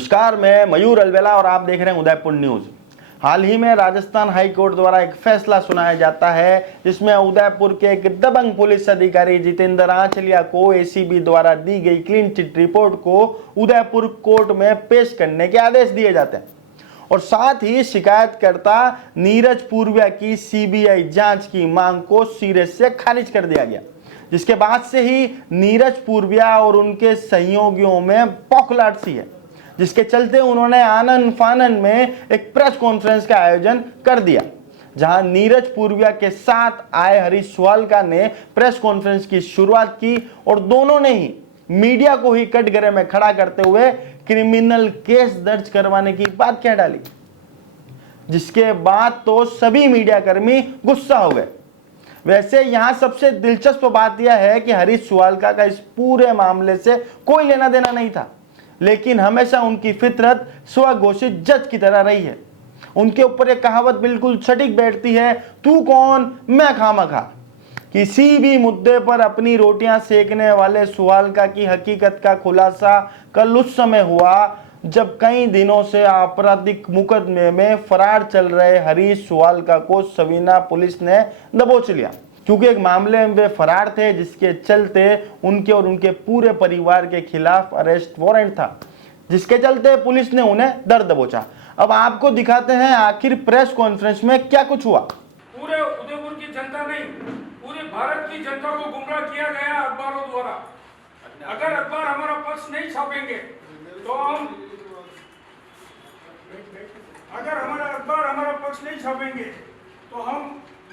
नमस्कार, मैं मयूर अलवेला और आप देख रहे हैं उदयपुर न्यूज। हाल ही में राजस्थान हाई कोर्ट द्वारा एक फैसला सुनाया जाता है जिसमें उदयपुर के एक दबंग पुलिस अधिकारी जितेंद्र आंचलिया को एसीबी द्वारा दी गई क्लीन चिट रिपोर्ट को उदयपुर कोर्ट में पेश करने के आदेश दिए जाते हैं और साथ ही शिकायतकर्ता नीरज पूर्विया की सीबीआई जांच की मांग को सिरे से खारिज कर दिया गया, जिसके बाद से ही नीरज पूर्विया और उनके सहयोगियों में पौखलाहट सी है, जिसके चलते उन्होंने आनन फानन में एक प्रेस कॉन्फ्रेंस का आयोजन कर दिया, जहां नीरज पूर्विया के साथ आए हरीश सुवालका ने प्रेस कॉन्फ्रेंस की शुरुआत की और दोनों ने ही मीडिया को ही कटघरे में खड़ा करते हुए क्रिमिनल केस दर्ज करवाने की बात कह डाली, जिसके बाद तो सभी मीडियाकर्मी गुस्सा हो गए। वैसे यहां सबसे दिलचस्प बात यह है कि हरीश सुवालका का इस पूरे मामले से कोई लेना देना नहीं था, लेकिन हमेशा उनकी फितरत स्वघोषित जज की तरह रही है। उनके ऊपर एक कहावत बिल्कुल सटीक बैठती है, तू कौन मैं खामखा। किसी भी मुद्दे पर अपनी रोटियां सेकने वाले सुवालका की हकीकत का खुलासा कल उस समय हुआ जब कई दिनों से आपराधिक मुकदमे में फरार चल रहे हरीश सुवालका को सवीना पुलिस ने दबोच लिया, क्योंकि एक मामले में वे फरार थे जिसके चलते उनके और उनके पूरे परिवार के खिलाफ अरेस्ट वारंट था, जिसके चलते पुलिस ने उन्हें दर दबोचा। अब आपको दिखाते हैं आखिर प्रेस कॉन्फ्रेंस में क्या कुछ हुआ। पूरे उदयपुर की जनता नहीं, पूरे भारत की जनता को गुमराह किया गया अखबारों द्वारा। अगर अखबार हमारा पक्ष नहीं छापेंगे तो हम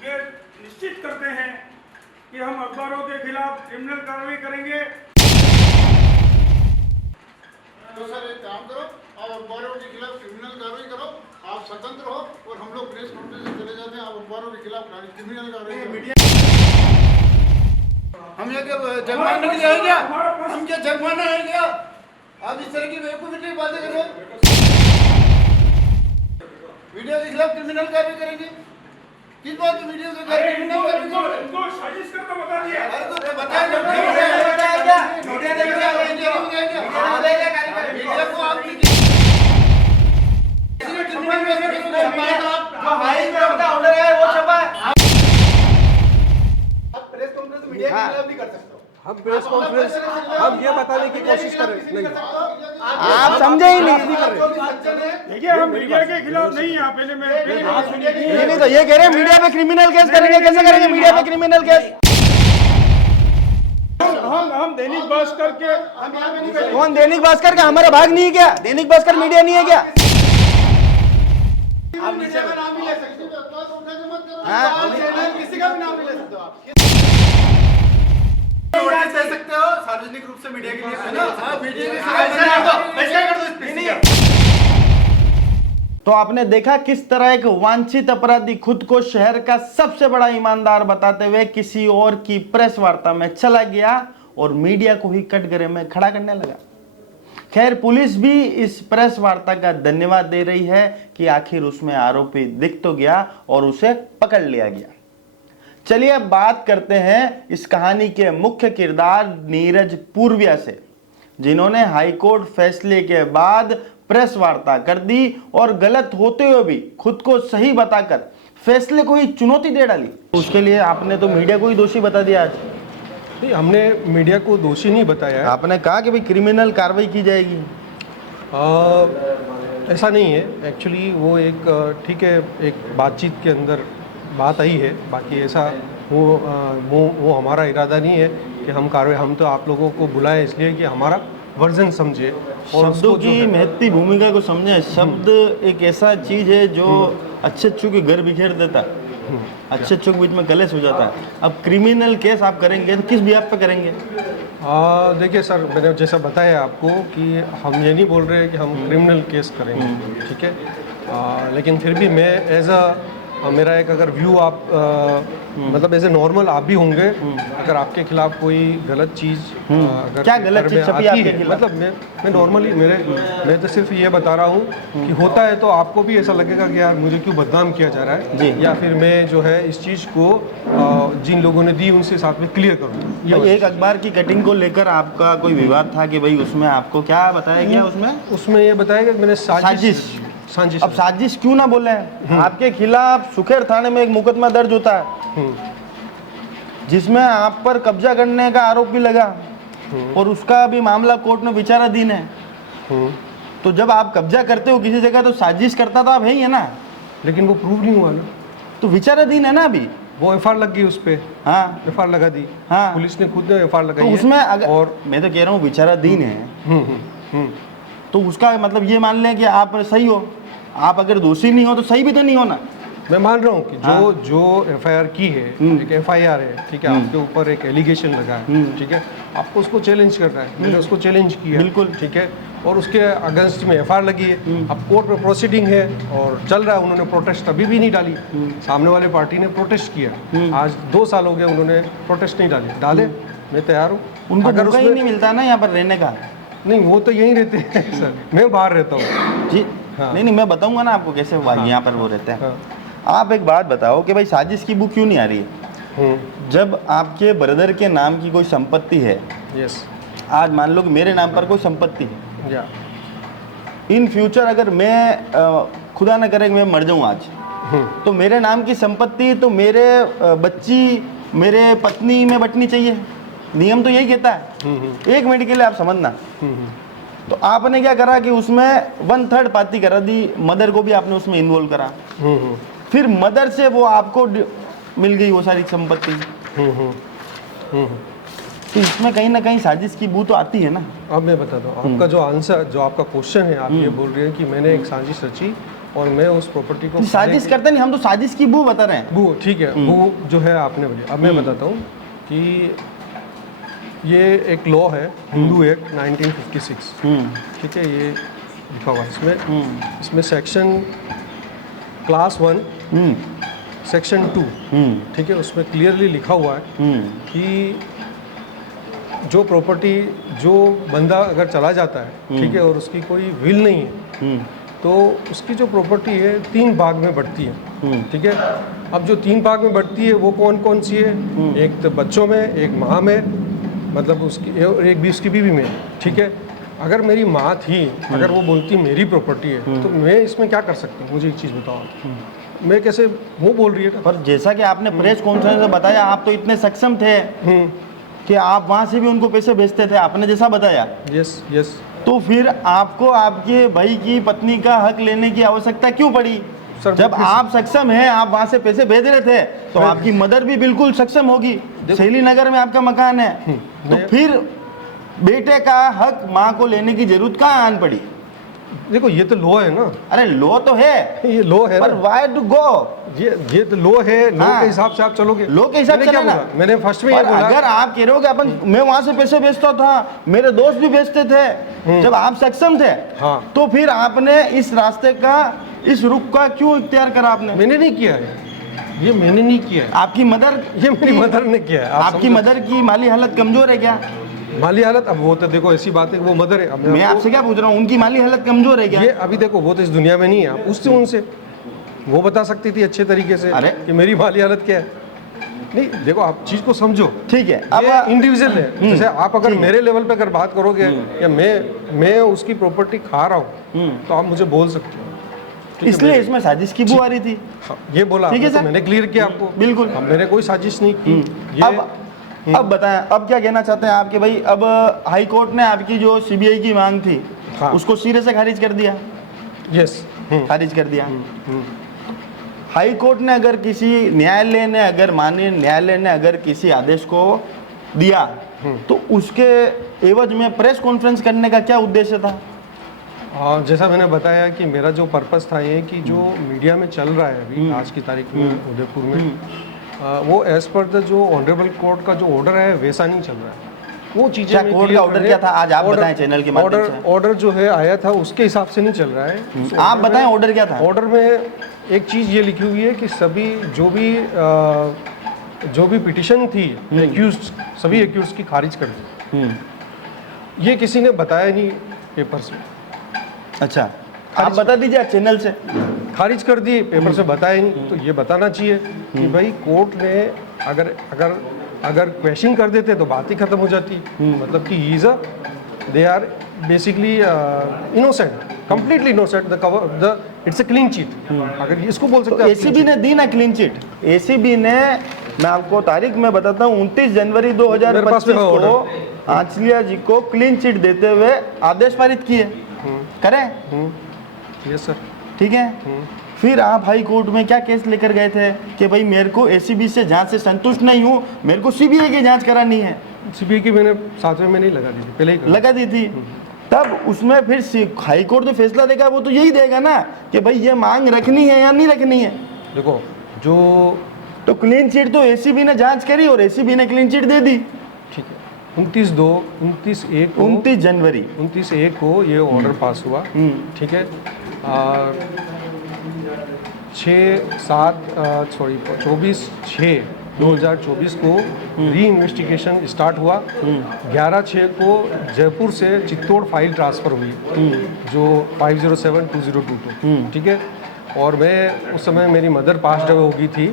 ये निश्चित करते हैं कि हम अखबारों के खिलाफ क्रिमिनल कार्रवाई करेंगे। तो सर एक काम करो, आप अखबारों के खिलाफ क्रिमिनल कार्रवाई करो, आप स्वतंत्र हो और हम लोग प्रेस कॉन्फ्रेंस से चले जाते हैं। आप अखबारों के खिलाफ क्रिमिनल कार्रवाई हम ये जुर्माना के लिए है क्या? हम क्या जुर्माना है क्या? आप इस तरह की बेवकूफी बातें कर रहे हो। मीडिया के खिलाफ क्रिमिनल कार्रवाई करेंगे। किस बात पे वीडियो के खिलाफ क्रिमिनल कार्रवाई करेंगे? इनको साजिश करके बता दिया। अरे तो बताएं क्या? मीडिया ने क्या मीडिया को आप हाई कोर्ट का ऑर्डर है वो छपा है। आप प्रेस कॉन्फ्रेंस मीडिया के खिलाफ नहीं कर सकते। हम प्रेस कॉन्फ्रेंस हम ये बताने की कोशिश कर रहे नहीं, आप समझे ही नहीं। देखिए हम मीडिया के खिलाफ नहीं है। पहले मैं नहीं तो ये कह रहे हैं मीडिया पे क्रिमिनल केस करेंगे। कैसे करेंगे मीडिया पे क्रिमिनल केस? हम दैनिक भास्कर के कौन दैनिक भास्कर का हमारा भाग नहीं है क्या? दैनिक भास्कर मीडिया नहीं है क्या? आप मीडिया का नाम भी ले सकते हो। किसी का भी नाम नहीं ले सकते हो। आप नोटिस दे सकते हो सार्वजनिक रूप से मीडिया के लिए, है ना? हां, मीडिया के खिलाफ तो आपने देखा किस तरह एक वांछित अपराधी खुद को शहर का सबसे बड़ा ईमानदार बताते हुए किसी और की प्रेस वार्ता में चला गया और मीडिया को ही कटघरे में खड़ा करने लगा। खैर, पुलिस भी इस प्रेस वार्ता का धन्यवाद दे रही है कि आखिर उसमें आरोपी दिख तो गया और उसे पकड़ लिया गया। चलिए अब बात करते हैं इस कहानी के मुख्य किरदार नीरज पूर्विया से, जिन्होंने हाईकोर्ट फैसले के बाद प्रेस वार्ता कर दी और गलत होते हुए भी खुद को सही बताकर फैसले को ही चुनौती दे डाली। उसके लिए आपने तो मीडिया को ही दोषी बता दिया आज। नहीं, हमने मीडिया को दोषी नहीं बताया है। आपने कहा कि भाई क्रिमिनल कार्रवाई की जाएगी। ऐसा नहीं है। एक्चुअली वो एक ठीक है, एक बातचीत के अंदर बात आई है। बाकी ऐसा वो हमारा इरादा नहीं है कि हम कार्रवाई, हम तो आप लोगों को बुलाए इसलिए कि हमारा वर्जन समझे और शब्दों की महत्वपूर्ण भूमिका को समझे। शब्द एक ऐसा चीज है जो अच्छे अच्छों के घर बिखेर देता है, अच्छे अच्छों के बीच में कलेश हो जाता है। अब क्रिमिनल केस आप करेंगे तो किस बिहाफ पे करेंगे? देखिए सर, मैंने जैसा बताया आपको कि हम ये नहीं बोल रहे हैं कि हम क्रिमिनल केस करेंगे, ठीक है। लेकिन फिर भी मैं एज अ मेरा एक अगर व्यू आप मतलब ऐसे नॉर्मल आप भी होंगे, अगर आपके खिलाफ कोई गलत चीज़ अगर क्या गलत घर चीज़ में छपी आती आपके है, खिलाफ? मतलब मैं नॉर्मली मैं तो सिर्फ ये बता रहा हूँ कि होता है तो आपको भी ऐसा लगेगा कि यार मुझे क्यों बदनाम किया जा रहा है, जी। या फिर मैं जो है इस चीज़ को जिन लोगों ने दी उनसे साथ में क्लियर करूँ। भाई एक अखबार की कटिंग को लेकर आपका कोई विवाद था कि भाई उसमें आपको क्या बताया गया उसमें? उसमें ये बताया गया कि मैंने साजिश। साजिश अब साजिश क्यों ना बोले, आपके खिलाफ सुखेर थाने में एक मुकदमा दर्ज होता है जिसमें आप पर कब्जा करने का आरोप भी लगा और उसका भी मामला कोर्ट में विचाराधीन है। तो जब आप कब्जा करते हो किसी जगह तो साजिश करता तो आप है ही है ना, लेकिन वो प्रूव नहीं हुआ ना, तो विचाराधीन है ना अभी। वो एफआईआर लग गई उस पर, हाँ एफआईआर लगा दी, हाँ। पुलिस ने खुद ने एफआईआर तो लगाई है। उसमें अगर और मैं तो कह रहा हूँ विचाराधीन है हम्म। तो उसका मतलब ये मान लें कि आप सही हो, आप अगर दोषी नहीं हो तो सही भी तो नहीं हो ना। मैं मान रहा हूँ कि हाँ। जो एफआईआर की है, एक एफआईआर है, ठीक है, आपके ऊपर एक एलिगेशन लगा है, ठीक है, आपको उसको चैलेंज करना है, मैंने उसको चैलेंज किया, बिल्कुल। ठीक है, और उसके अगेंस्ट में एफआईआर लगी है, अब कोर्ट में प्रोसीडिंग है और चल रहा है। उन्होंने प्रोटेस्ट अभी भी नहीं डाली, सामने वाले पार्टी ने प्रोटेस्ट किया, आज 2 साल हो गए उन्होंने प्रोटेस्ट नहीं डाले, मैं तैयार हूँ। उनको अगर मौका ही नहीं मिलता ना यहाँ पर रहने का। नहीं, वो तो यहीं रहते हैं सर, मैं बाहर रहता हूँ। जी हाँ। नहीं मैं बताऊंगा ना आपको कैसे हुआ यहाँ पर वो रहते हैं। हाँ। आप एक बात बताओ कि भाई साजिश की बुक क्यों नहीं आ रही है? जब आपके ब्रदर के नाम की कोई संपत्ति है, यस, आज मान लो कि मेरे नाम पर कोई संपत्ति है, या इन फ्यूचर अगर मैं खुदा न करे कि मैं मर जाऊं आज, तो मेरे नाम की संपत्ति तो मेरे बच्ची मेरे पत्नी में बंटनी चाहिए, नियम तो यही कहता है। एक मिनट के लिए आप समझना, तो आपने क्या करा कि उसमें 1/3 पाती करा दी, मदर को भी आपने उसमें इन्वॉल्व करा, फिर मदर से वो आपको मिल गई वो सारी संपत्ति, तो इसमें कहीं ना कहीं साजिश की बू तो आती है ना। अब मैं बताता हूँ आपका जो आंसर, जो आपका क्वेश्चन है, आप ये बोल रहे हैं कि मैंने एक साजिश रची और मैं उस प्रॉपर्टी को साजिश करते नहीं, हम तो साजिश की बू बता रहे हैं। वो ठीक है, वो जो है आपने बोली। अब मैं बताता हूँ कि ये एक लॉ है, हिंदू एक्ट 1956, ठीक है, ये लिखा हुआ है इसमें सेक्शन क्लास 1 सेक्शन 2, ठीक है, उसमें क्लियरली लिखा हुआ है कि जो प्रॉपर्टी जो बंदा अगर चला जाता है, ठीक है, और उसकी कोई विल नहीं है, तो उसकी जो प्रॉपर्टी है 3 भाग में बढ़ती है, ठीक है। अब जो 3 भाग में बढ़ती है वो कौन कौन सी है? एक तो बच्चों में, एक माँ में, मतलब उसकी, और एक भी उसकी बीवी में, ठीक है। अगर मेरी माँ थी, अगर वो बोलती मेरी प्रॉपर्टी है, तो मैं इसमें क्या कर सकता हूँ? मुझे एक चीज़ बताओ, मैं कैसे, वो बोल रही है ना। पर जैसा कि आपने प्रेस कॉन्फ्रेंस में बताया, आप तो इतने सक्षम थे कि आप वहां से भी उनको पैसे भेजते थे, आपने जैसा बताया। Yes yes. तो फिर आपको आपके भाई की पत्नी का हक लेने की आवश्यकता क्यों पड़ी? सर, जब आप सक्षम हैं, आप वहां से पैसे भेज रहे थे, तो आपकी मदर भी बिल्कुल सक्षम होगी। शैली नगर में आपका मकान है, तो फिर बेटे का हक माँ को लेने की जरूरत कहाँ आन पड़ी? देखो, ये तो लॉ है ना। अरे लॉ तो है, ये लॉ है पर ना। Why to go? ये तो लॉ है, लॉ हाँ। के हिसाब से आप चलोगे। लॉ के हिसाब मैंने से क्या चलना। बोला? मैंने फर्स्ट में ये और बोला, अगर आप कह रहे हो कि अपन, मैं वहां से पैसे भेजता था, मेरे दोस्त भी भेजते थे, जब आप सक्षम थे, हाँ। तो फिर आपने इस रास्ते का, इस रुख का क्यों इख्तियार करा आपने? मैंने नहीं किया है, ये मैंने नहीं किया है, आपकी मदर, ये मेरी मदर ने किया है। आप आपकी समझो। मदर की माली हालत कमजोर है क्या? माली हालत, अब वो तो देखो ऐसी बात है, वो मदर है। अब मैं आपसे क्या पूछ रहा हूँ, उनकी माली हालत कमजोर है क्या? ये अभी देखो, वो तो इस दुनिया में नहीं है, आप उससे उनसे वो बता सकती थी अच्छे तरीके से अरे। कि मेरी माली हालत क्या है। नहीं, देखो, आप चीज को समझो, ठीक है। अब अब इंडिविजुअल है। जैसे आप अगर ठीक है। मेरे लेवल पे अगर बात करोगे या मैं उसकी प्रॉपर्टी खा रहा हूँ, तो आप मुझे बोल सकते हो। ठीक है, इसलिए मैं- इसमें साजिश की बू आ रही थी। हाँ, ये बोला ठीक है आपने, सर। तो मैंने क्लियर किया आपको। बिल्कुल। अब मैंने कोई साजिश नहीं की। ये अब बताएं, अब क्या कहना चाहते हैं आपके भाई? अब हाई कोर्ट ने आपकी जो सीबीआई की मांग थी, हाँ। उसको सिरे से खारिज कर दिया, यस। खारिज कर दिया। हाई कोर्ट ने अगर किसी न्यायालय ने अगर माने, न्यायालय ने अगर किसी आदेश को दिया, तो उसके एवज में प्रेस कॉन्फ्रेंस करने का क्या उद्देश्य था? जैसा मैंने बताया कि मेरा जो पर्पस था ये कि जो मीडिया में चल रहा है अभी आज की तारीख में उदयपुर में, वो एज पर द जो ऑनरेबल कोर्ट का जो ऑर्डर है वैसा नहीं चल रहा है। वो चीजें क्या कोर्ट का ऑर्डर क्या था? आज आप बताएं चैनल के माध्यम से। ऑर्डर जो है आया था उसके हिसाब से नहीं चल रहा है। उस आप order बताएं में- ऑर्डर क्या था? ऑर्डर में एक चीज़ ये लिखी हुई है कि सभी जो भी जो भी पिटिशन थी एक्यूज सभी एक्यूज की खारिज कर दी। ये किसी ने बताया नहीं पेपर्स में, अच्छा आप बता दीजिए चैनल से। खारिज कर दी पेपर से, बताया नहीं। तो ये बताना चाहिए कि भाई कोर्ट ने अगर अगर अगर क्वेश्चन कर देते तो बात ही खत्म हो जाती। मतलब कि he is a they are basically innocent, completely innocent, the cover the it's a clean chit, अगर इसको बोल सकते हैं। एसीबी ने दी ना क्लीन चिट। एसीबी ने, मैं आपको तारीख में बताता हूँ, 29 जनवरी मेरे पास 2025 में है को आंचलिया जी को क्लीन चिट देते हुए आदेश पारित किए। करें? Yes sir. ठीक है। फिर आप हाई कोर्ट में क्या केस लेकर गए थे कि भाई मेरे को एसीबी से जांच से संतुष्ट नहीं हूँ, मेरे को सीबीआई की जांच करानी है। सीबीआई की मैंने 7वें में नहीं लगा दी थी, पहले ही लगा दी थी। तब उसमें फिर हाई कोर्ट जो फैसला देगा वो तो यही देगा ना कि भाई ये मांग रखनी है या नहीं रखनी है। देखो जो तो क्लीन चिट तो एसीबी ने जांच करी और एसीबी ने क्लीन चिट दे दी। ठीक है, 29/1 जनवरी 29/1 को ये ऑर्डर पास हुआ। ठीक है, 24/6/2024 को री इन्वेस्टिगेशन स्टार्ट हुआ। 11/6 को जयपुर से चित्तौड़ फाइल ट्रांसफ़र हुई जो 507/2022। ठीक है, और मैं उस समय मेरी मदर पास्ट अवे हो गई थी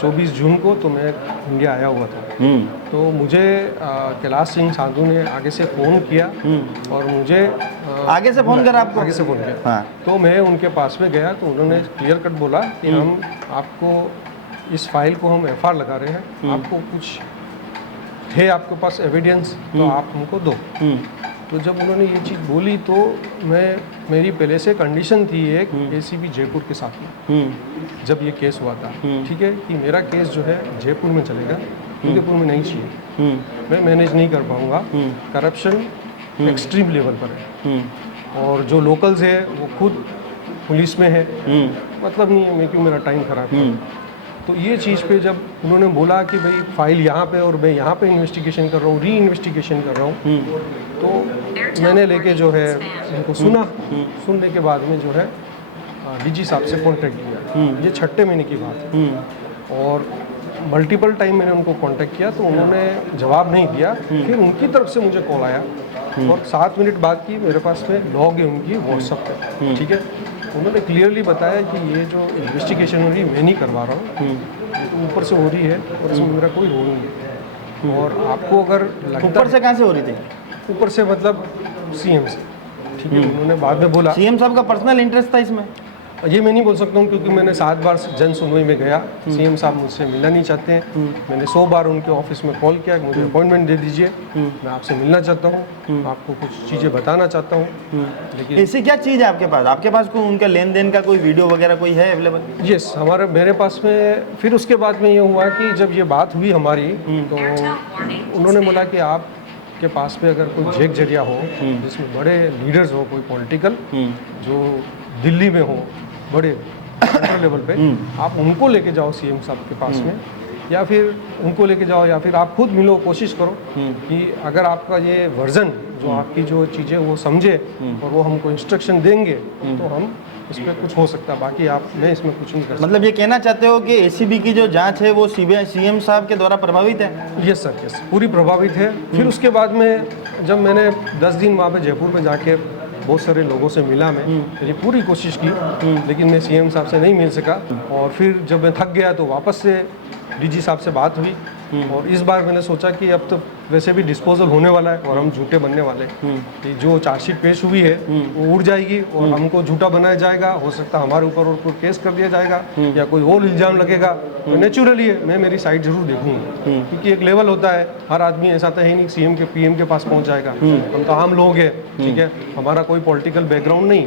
24 जून को, तो मैं इंडिया आया हुआ था। तो मुझे कैलाश सिंह साधु ने आगे से फ़ोन किया और मुझे आगे से फ़ोन करा आपको? आगे से फ़ोन किया। हाँ। तो मैं उनके पास में गया तो उन्होंने क्लियर कट बोला कि हम आपको इस फाइल को हम एफआईआर लगा रहे हैं, आपको कुछ थे आपके पास एविडेंस तो आप हमको दो। तो जब उन्होंने ये चीज़ बोली तो मेरी पहले से कंडीशन थी एक एसीबी जयपुर के साथ में, जब ये केस हुआ था। ठीक है, कि मेरा केस जो है जयपुर में चलेगा, उदयपुर में नहीं चाहिए, मैं मैनेज नहीं कर पाऊँगा, करप्शन एक्सट्रीम लेवल पर है और जो लोकल्स है वो खुद पुलिस में है, मतलब नहीं है मैं क्यों मेरा टाइम खराब करूँ। तो ये चीज़ पे जब उन्होंने बोला कि भाई फाइल यहाँ पे और मैं यहाँ पे इन्वेस्टिगेशन कर रहा हूँ, री इन्वेस्टिगेशन कर रहा हूँ, तो मैंने लेके जो है उनको सुना। सुनने के बाद में जो है डीजी साहब से कॉन्टेक्ट किया। ये 6ठे महीने की बात है और मल्टीपल टाइम मैंने उनको कांटेक्ट किया तो उन्होंने जवाब नहीं दिया। फिर उनकी तरफ से मुझे कॉल आया और 7 मिनट बाद की मेरे पास में लॉग है उनकी व्हाट्सएप पे। ठीक है, उन्होंने क्लियरली बताया कि ये जो इन्वेस्टिगेशन हो रही है मैं नहीं करवा रहा हूँ, तो ऊपर से हो रही है और इसमें मेरा कोई रोल नहीं है। और आपको अगर ऊपर से कहाँ से हो रही थी? ऊपर से मतलब सीएम से। ठीक है, उन्होंने बाद में बोला सीएम साहब का पर्सनल इंटरेस्ट था इसमें? ये मैं नहीं बोल सकता हूँ क्योंकि मैंने 7 बार जन सुनवाई में गया, सीएम साहब मुझसे मिलना नहीं चाहते हैं। मैंने 100 बार उनके ऑफिस में कॉल किया कि मुझे अपॉइंटमेंट दे दीजिए, मैं आपसे मिलना चाहता हूँ, आपको कुछ चीज़ें बताना चाहता हूँ। लेकिन ऐसी क्या चीज़ है आपके पास? आपके पास कोई उनके लेन देन का कोई वीडियो वगैरह कोई है अवेलेबल? यस, मेरे पास में फिर उसके बाद में ये हुआ कि जब ये बात हुई हमारी तो उन्होंने बोला कि आप के पास में अगर कोई जेक जरिया हो जिसमें बड़े लीडर्स हो, कोई पॉलिटिकल जो दिल्ली में हो बड़े सेंट्रल लेवल पे, आप उनको लेके जाओ सीएम साहब के पास में, या फिर उनको लेके जाओ या फिर आप खुद मिलो, कोशिश करो कि अगर आपका ये वर्जन जो आपकी जो चीज़ें वो समझे और वो हमको इंस्ट्रक्शन देंगे तो हम इस पर कुछ हो सकता है, बाकी आप मैं इसमें कुछ नहीं कर सकता। मतलब ये कहना चाहते हो कि एसीबी की जो जांच है वो सीएम साहब के द्वारा प्रभावित है? यस सर, यस, पूरी प्रभावित है। फिर उसके बाद में जब मैंने 10 दिन वहाँ पे जयपुर में जाके बहुत सारे लोगों से मिला, मेरी पूरी कोशिश की, लेकिन मैं सीएम साहब से नहीं मिल सका। और फिर जब मैं थक गया तो वापस से डीजी साहब से बात हुई और इस बार मैंने सोचा कि अब तो वैसे भी डिस्पोजल होने वाला है और हम झूठे बनने वाले हैं कि जो चार्जशीट पेश हुई है वो उड़ जाएगी और हमको झूठा बनाया जाएगा, हो सकता है हमारे ऊपर और कोई केस कर दिया जाएगा या कोई और इल्ज़ाम लगेगा। तो नेचुरली है मैं मेरी साइड जरूर देखूंगा, क्योंकि एक लेवल होता है, हर आदमी ऐसा तो है नहीं सीएम के पीएम के पास पहुंच जाएगा। हम तो आम लोग हैं, ठीक है, हमारा कोई पॉलिटिकल बैकग्राउंड नहीं,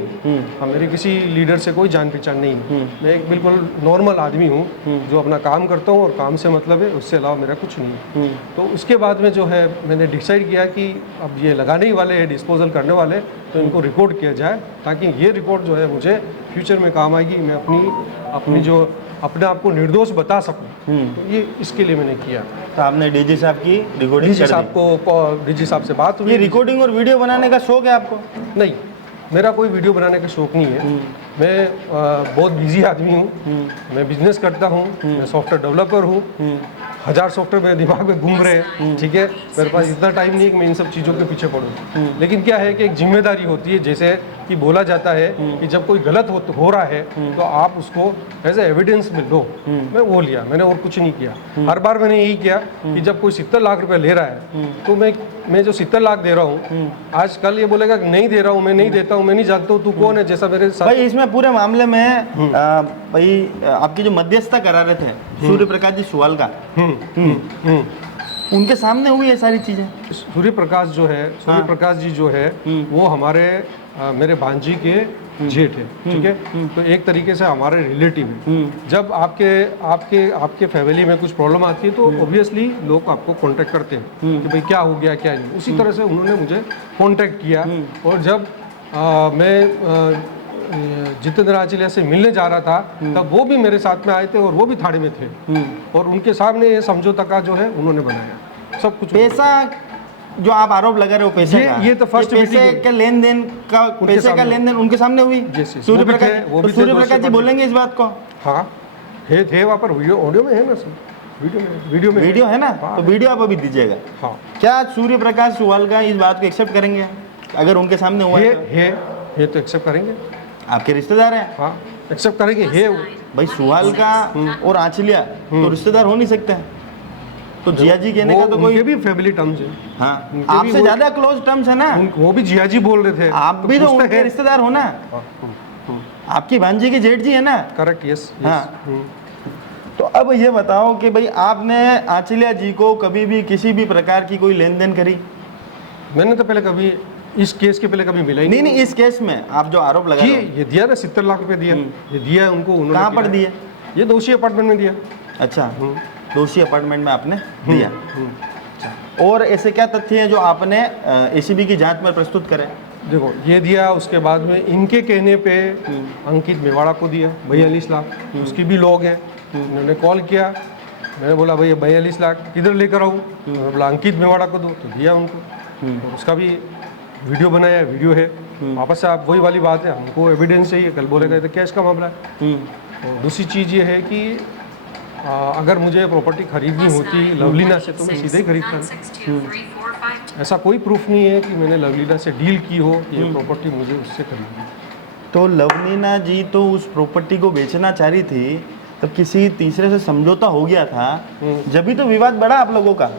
मेरे किसी लीडर से कोई जान पहचान नहीं, मैं एक बिल्कुल नॉर्मल आदमी हूँ जो अपना काम करता हूँ और काम से मतलब है, उससे अलावा मेरा कुछ नहीं। तो उसके बाद में जो है मैंने डिसाइड किया कि अब ये लगाने ही वाले हैं, डिस्पोजल करने वाले, तो इनको रिकॉर्ड किया जाए ताकि ये रिकॉर्ड जो है मुझे फ्यूचर में काम आएगी, मैं अपनी जो अपने आप को निर्दोष बता सकूं। तो ये इसके लिए मैंने किया। तो आपने डीजी साहब की रिकॉर्डिंग डीजी साहब से बात हुई। ये रिकॉर्डिंग और वीडियो बनाने का शौक है आपको? नहीं, मेरा कोई वीडियो बनाने का शौक नहीं है। मैं बहुत बिजी आदमी हूँ। मैं बिजनेस करता हूँ, मैं सॉफ्टवेयर डेवलपर हूँ। 1000 सॉफ्टवेयर मेरे दिमाग में घूम रहे हैं, ठीक है। मेरे पास इतना टाइम नहीं है कि मैं इन सब चीज़ों के पीछे पड़ूँ। लेकिन क्या है कि एक जिम्मेदारी होती है, जैसे कि बोला जाता है कि जब कोई गलत हो रहा है तो आप उसको एज ए एविडेंस में लो। मैं वो लिया, मैंने और कुछ नहीं किया। हर बार मैंने यही किया कि जब कोई 70 लाख रुपए ले रहा है तो मैं जो 70 लाख दे रहा हूँ, आज कल ये बोलेगा कि नहीं दे रहा हूँ, मैं नहीं देता हूँ, मैं नहीं जानता हूँ, तू कौन है, जैसा मेरे साथ। भाई इसमें पूरे मामले में भाई आपकी जो मध्यस्थता करा रहे थे सूर्य प्रकाश जी सुवाल का, उनके सामने हुई ये सारी चीजें। सूर्य प्रकाश जो है, सूर्य प्रकाश जी जो है वो हमारे मेरे भांजी के जेठ है, ठीक है। तो एक तरीके से हमारे रिलेटिव है। जब आपके फैमिली में कुछ प्रॉब्लम आती है तो ऑब्वियसली लोग आपको कांटेक्ट करते हैं कि भाई क्या हो गया क्या नहीं। उसी तरह से उन्होंने मुझे कांटेक्ट किया। और जब मैं जितेंद्र आंचलिया से मिलने जा रहा था तब वो भी मेरे साथ में आए थे और वो भी थाने में थे। और उनके सामने ये समझौता का जो है उन्होंने बनाया सब कुछ। पैसा जो आप आरोप लगा रहे हो पैसे का, ये तो फर्स्ट पैसे का लेन देन का, पैसे का लेन देन उनके सामने हुई। सूर्य प्रकाश जी बोलेंगे इस बात को? हाँ थे वहाँ पर, ऑडियो में है ना सर, वीडियो है ना। तो वीडियो आप अभी दीजिएगा। हाँ, क्या सूर्य प्रकाश सुवाल का इस बात को एक्सेप्ट करेंगे अगर उनके सामने हुआ है तो एक्सेप्ट करेंगे। आपके रिश्तेदार हैं? हाँ एक्सेप्ट करेंगे। है भाई सुवाल का और आंचलिया तो रिश्तेदार हो नहीं सकते हैं। तो जिया जी कहने का तो कोई भी फैमिली टर्म्स है। हाँ, आपसे ज्यादा क्लोज टर्म्स है ना। वो भी जिया जी बोल रहे थे। आप भी तो उनके रिश्तेदार हो ना। आपकी भांजी की जेठ जी है ना। Correct, yes. हाँ। तो अब ये बताओ कि भाई आपने आंचलिया जी को कभी भी किसी भी प्रकार की कोई लेन देन करी? मैंने तो पहले कभी इस केस के पहले कभी मिला ही नहीं। इस केस में आप जो आरोप लगा रहे हो, ये दिया ना 70 लाख रुपए दिया, ये दिया उनको। उन्होंने कहाँ पर दिए? ये दोषी अपार्टमेंट में दिया। अच्छा, दोषी अपार्टमेंट में आपने दिया। अच्छा। और ऐसे क्या तथ्य हैं जो आपने एसीबी की जांच में प्रस्तुत करे? देखो ये दिया, उसके बाद में इनके कहने पे अंकित मेवाड़ा को दिया 42 लाख। उसकी भी लोग हैं, उन्होंने कॉल किया, मैंने बोला भाई 42 लाख किधर लेकर आऊँ? बोला अंकित मेवाड़ा को दो, तो दिया उनको। उसका भी वीडियो बनाया, वीडियो है। वापस से आप वही वाली बात है, हमको एविडेंस चाहिए। कल बोलेगा तो कैश का मामला है। और दूसरी चीज़ ये है कि अगर मुझे प्रॉपर्टी खरीदनी होती लवलीना से तो मैं सीधे ही खरीदता। ऐसा कोई प्रूफ नहीं है कि मैंने लवलीना से डील की हो कि ये प्रॉपर्टी मुझे उससे खरीदनी। तो लवलीना जी तो उस प्रॉपर्टी को बेचना चाह रही थी, तब किसी तीसरे से समझौता हो गया था, जब भी तो विवाद बढ़ा आप लोगों का।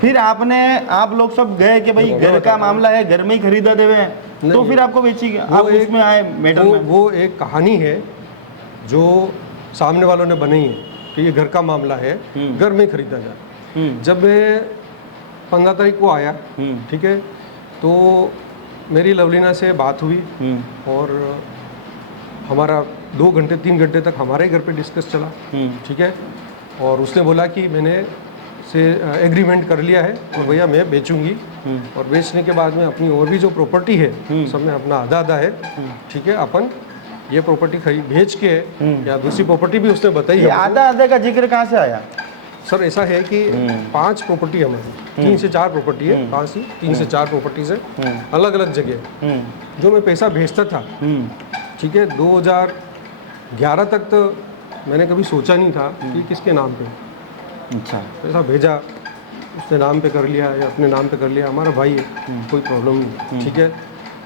फिर आप लोग सब गए कि भाई घर का मामला है, घर में ही खरीदा देवे, तो फिर आपको बेचेगी। आप उसमें आए मैटर में। वो एक कहानी है जो सामने वालों ने बनाई है कि ये घर का मामला है, घर में खरीदा जाए। जब मैं 15 तारीख को आया, ठीक है, तो मेरी लवलीना से बात हुई और हमारा 2 घंटे 3 घंटे तक हमारे घर पे डिस्कस चला, ठीक है। और उसने बोला कि मैंने से एग्रीमेंट कर लिया है और भैया मैं बेचूंगी, और बेचने के बाद में अपनी और भी जो प्रॉपर्टी है सब में अपना आधा है, ठीक है। अपन ये प्रॉपर्टी खरीद बेच के या दूसरी प्रॉपर्टी भी उसने बताई है। आधा का जिक्र कहाँ से आया? सर ऐसा है कि 5 प्रॉपर्टी हमारी, 3 से 4 प्रॉपर्टी है, 5 ही 3 से 4 प्रॉपर्टीज है अलग अलग जगह। जो मैं पैसा भेजता था, ठीक है, 2011 तक तो मैंने कभी सोचा नहीं था कि किसके नाम पे। अच्छा, पैसा भेजा, उसने नाम पे कर लिया या अपने नाम पे कर लिया, हमारा भाई है, कोई प्रॉब्लम नहीं, ठीक है।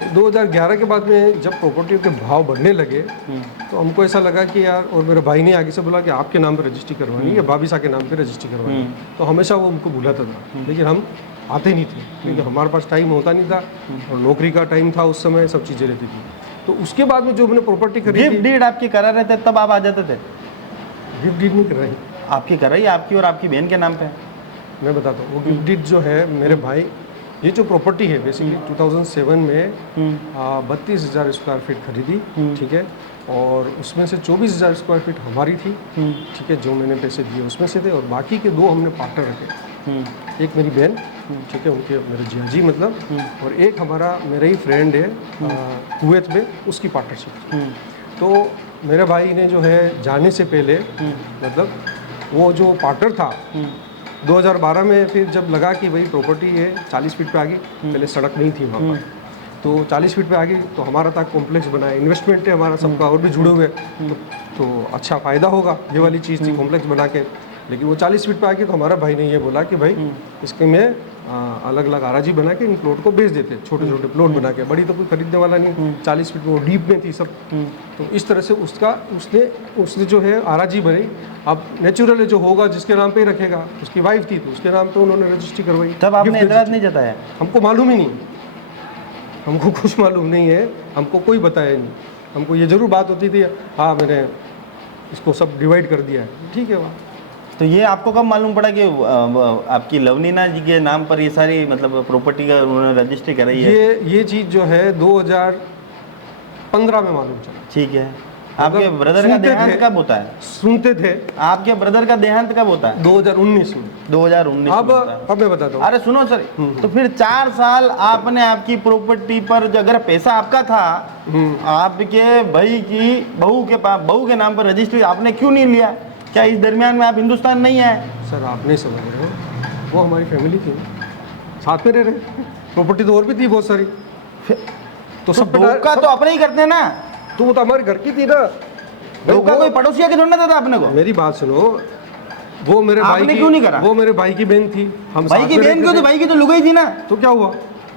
2011 के बाद में जब प्रॉपर्टी के भाव बढ़ने लगे तो हमको ऐसा लगा कि यार, और मेरे भाई ने आगे से बोला कि आपके नाम पे रजिस्ट्री करवानी या भाभी सा के नाम पे रजिस्ट्री करवानी। तो हमेशा वो हमको बुलाता था, लेकिन हम आते नहीं थे क्योंकि हमारे पास टाइम होता नहीं था और नौकरी का टाइम था उस समय, सब चीज़ें रहती थी। तो उसके बाद में जो मैंने प्रॉपर्टी खरीदी, गिफ्ट डीड आपकी करा रहे थे तब आप आ जाते थे? गिफ्ट डीड नहीं कर रही, आपकी कराई, आपकी और आपकी बहन के नाम पे। मैं बताता हूँ, वो गिफ्ट डीड जो है मेरे भाई, ये जो प्रॉपर्टी है बेसिकली 2007 में 32,000 स्क्वायर फीट खरीदी, ठीक है, और उसमें से 24,000 स्क्वायर फीट हमारी थी, ठीक है, जो मैंने पैसे दिए उसमें से थे, और बाकी के 2 हमने पार्टनर रखे। एक मेरी बहन, ठीक है, उनके मेरे जिया जी मतलब, और एक हमारा मेरा ही फ्रेंड है कुवैत में, उसकी पार्टनरशिप। तो मेरे भाई ने जो है जाने से पहले, मतलब वो जो पार्टनर था 2012 में, फिर जब लगा कि भाई प्रॉपर्टी है 40 फीट पे आ गई, पहले सड़क नहीं थी वहाँ पर, तो 40 फीट पे आ गई तो हमारा था कॉम्प्लेक्स बनाया, इन्वेस्टमेंट है हमारा सबका और भी जुड़े हुए, तो अच्छा फ़ायदा होगा, ये वाली चीज़ थी कॉम्प्लेक्स बना के। लेकिन वो 40 फीट पे आ गई तो हमारा भाई ने ये बोला कि भाई इसके में अलग अलग आराजी बना के इन प्लॉट को बेच देते, छोटे छोटे प्लॉट बना के, बड़ी तो कोई खरीदने वाला नहीं, 40 फीट में वो डीप में थी सब। तो इस तरह से उसने जो है आराजी बनी। अब नेचुरल जो होगा जिसके नाम पे ही रखेगा, उसकी वाइफ थी तो उसके नाम पे उन्होंने रजिस्ट्री करवाई। तब आपने एतराज़ नहीं जताया? हमको मालूम ही नहीं, हमको कुछ मालूम नहीं है, हमको कोई बताया नहीं। हमको ये जरूर बात होती थी, हाँ मैंने इसको सब डिवाइड कर दिया है, ठीक है वहाँ। तो ये आपको कब मालूम पड़ा कि आपकी लवनीना जी के नाम पर ये सारी मतलब प्रॉपर्टी का उन्होंने रजिस्ट्री कराई है? ये चीज़ जो है 2015 में मालूम चला। ठीक है। आपके ब्रदर का देहांत कब होता है? सुनते थे। आपके ब्रदर का देहांत कब होता है? 2019 में। 2019 अब मैं बताता हूँ। अरे सुनो सर, तो फिर 4 साल आपने आपकी प्रॉपर्टी पर जो अगर पैसा आपका था, आपके भाई की बहू के नाम पर रजिस्ट्री आपने क्यों नहीं लिया? क्या इस दरमियान में आप हिंदुस्तान नहीं आए? सर आप नहीं समझ रहे हो, वो हमारी फैमिली थी, साथ में रह रहे, प्रॉपर्टी तो और भी थी बहुत सारी, तो सब धोखा तो अपने ही करते हैं ना। तो वो तो हमारे घर की थी ना, धोखा कोई पड़ोसिया के ढूंढना था आपने को? मेरी बात सुनो, वो मेरे भाई की, क्यों नहीं करा? वो मेरे भाई की बहन थी, हम भाई की बहन क्यों? तो भाई की तो लुगाई थी ना। तो क्या हुआ,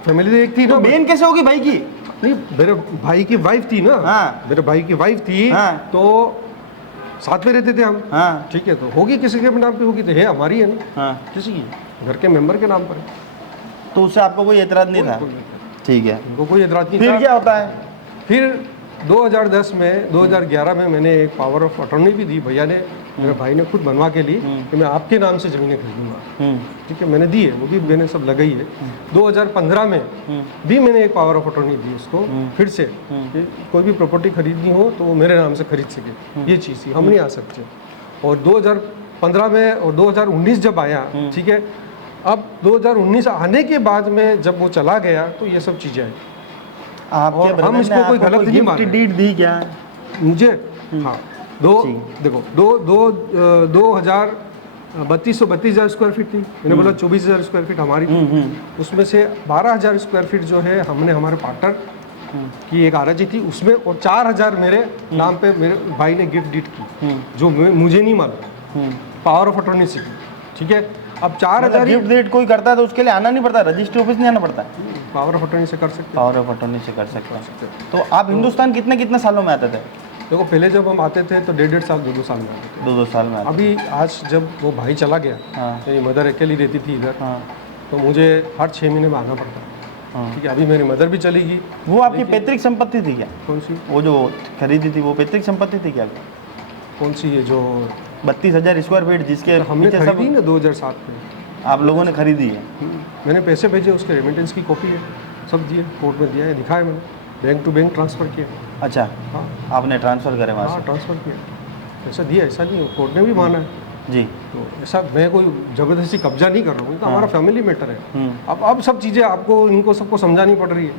फैमिली तो एक थी ना। बहन कैसे होगी भाई की? नहीं, मेरे भाई की वाइफ थी ना। हाँ। मेरे भाई की वाइफ थी। हाँ। तो साथ में रहते थे हम। हाँ। ठीक है, तो होगी किसी के नाम पे, होगी तो है हमारी है ना। हाँ, किसी की? घर के मेंबर के नाम पर है। तो उससे आपको कोई एतराज नहीं था? ठीक है। उनको कोई एतराज नहीं फिर था। क्या होता है? फिर 2010 में 2011 में मैंने एक पावर ऑफ अटॉर्नी भी दी, भैया ने, मेरे भाई ने खुद बनवा के ली कि मैं आपके नाम से ज़मीनें खरीदूंगा। ठीक है, मैंने दी है, वो भी मैंने सब लगाई है। 2015 में भी मैंने एक पावर ऑफ अटॉर्नी दी उसको फिर से, कि कोई भी प्रॉपर्टी खरीदनी हो तो वो मेरे नाम से खरीद सके, ये चीज़ थी, हम नहीं आ सकते। और 2015 में और 2019 जब आया, ठीक है, अब 2019 आने के बाद में जब वो चला गया तो ये सब चीज़ें आई। आपके और हम इसको कोई गलत नहीं मान रहे। डीड दी क्या? मुझे हाँ देखो 32,000 स्क्वायर फीट थी, मैंने बोला 24,000 स्क्वायर फीट हमारी थी, उसमें से 12,000 स्क्वायर फीट जो है हमने हमारे पार्टनर की एक आरजी थी उसमें, और 4,000 मेरे नाम पे मेरे भाई ने गिफ्ट डीड की, जो मुझे नहीं मालूम, पावर ऑफ अटॉर्नी से की। ठीक है, अब 4,000 गिफ्ट डीड कोई करता है तो उसके लिए आना नहीं पड़ता, रजिस्ट्री ऑफिस नहीं आना पड़ता? पावर ऑफ अटॉर्नी से कर सकते हैं। पावर ऑफ अटॉर्नी से कर सकते हैं। तो आप हिंदुस्तान कितने सालों में आते थे? देखो पहले जब हम आते थे तो 1.5 साल 2 साल में आते थे। 2 साल में आते? अभी आज जब वो भाई चला गया, हाँ। मेरी मदर अकेली रहती थी इधर, हाँ। तो मुझे हर 6 महीने में आना पड़ता है। हाँ। ठीक है, अभी मेरी मदर भी चली गई। वो आपकी पैतृक संपत्ति थी क्या? कौन सी? वो जो खरीदी थी वो पैतृक संपत्ति थी क्या? कौन सी है जो 32,000 स्क्वायर फीट जिसके हमने पीछे सब खरीदी ना 2007 में, आप लोगों ने खरीदी है? मैंने पैसे भेजे, उसके रेमिटेंस की कॉपी है, सब दिए, कोर्ट में दिया है, दिखाया मैंने, बैंक टू बैंक ट्रांसफ़र किया। अच्छा, हाँ आपने ट्रांसफ़र करे वहाँ हाँ, से? ट्रांसफ़र किया, पैसा दिया, ऐसा नहीं हो, कोर्ट ने भी माना है। जी। तो ऐसा मैं कोई ज़बरदस्ती कब्जा नहीं कर रहा हूँ, ये तो हमारा फैमिली मैटर है। अब सब चीज़ें आपको इनको सबको समझानी पड़ रही है।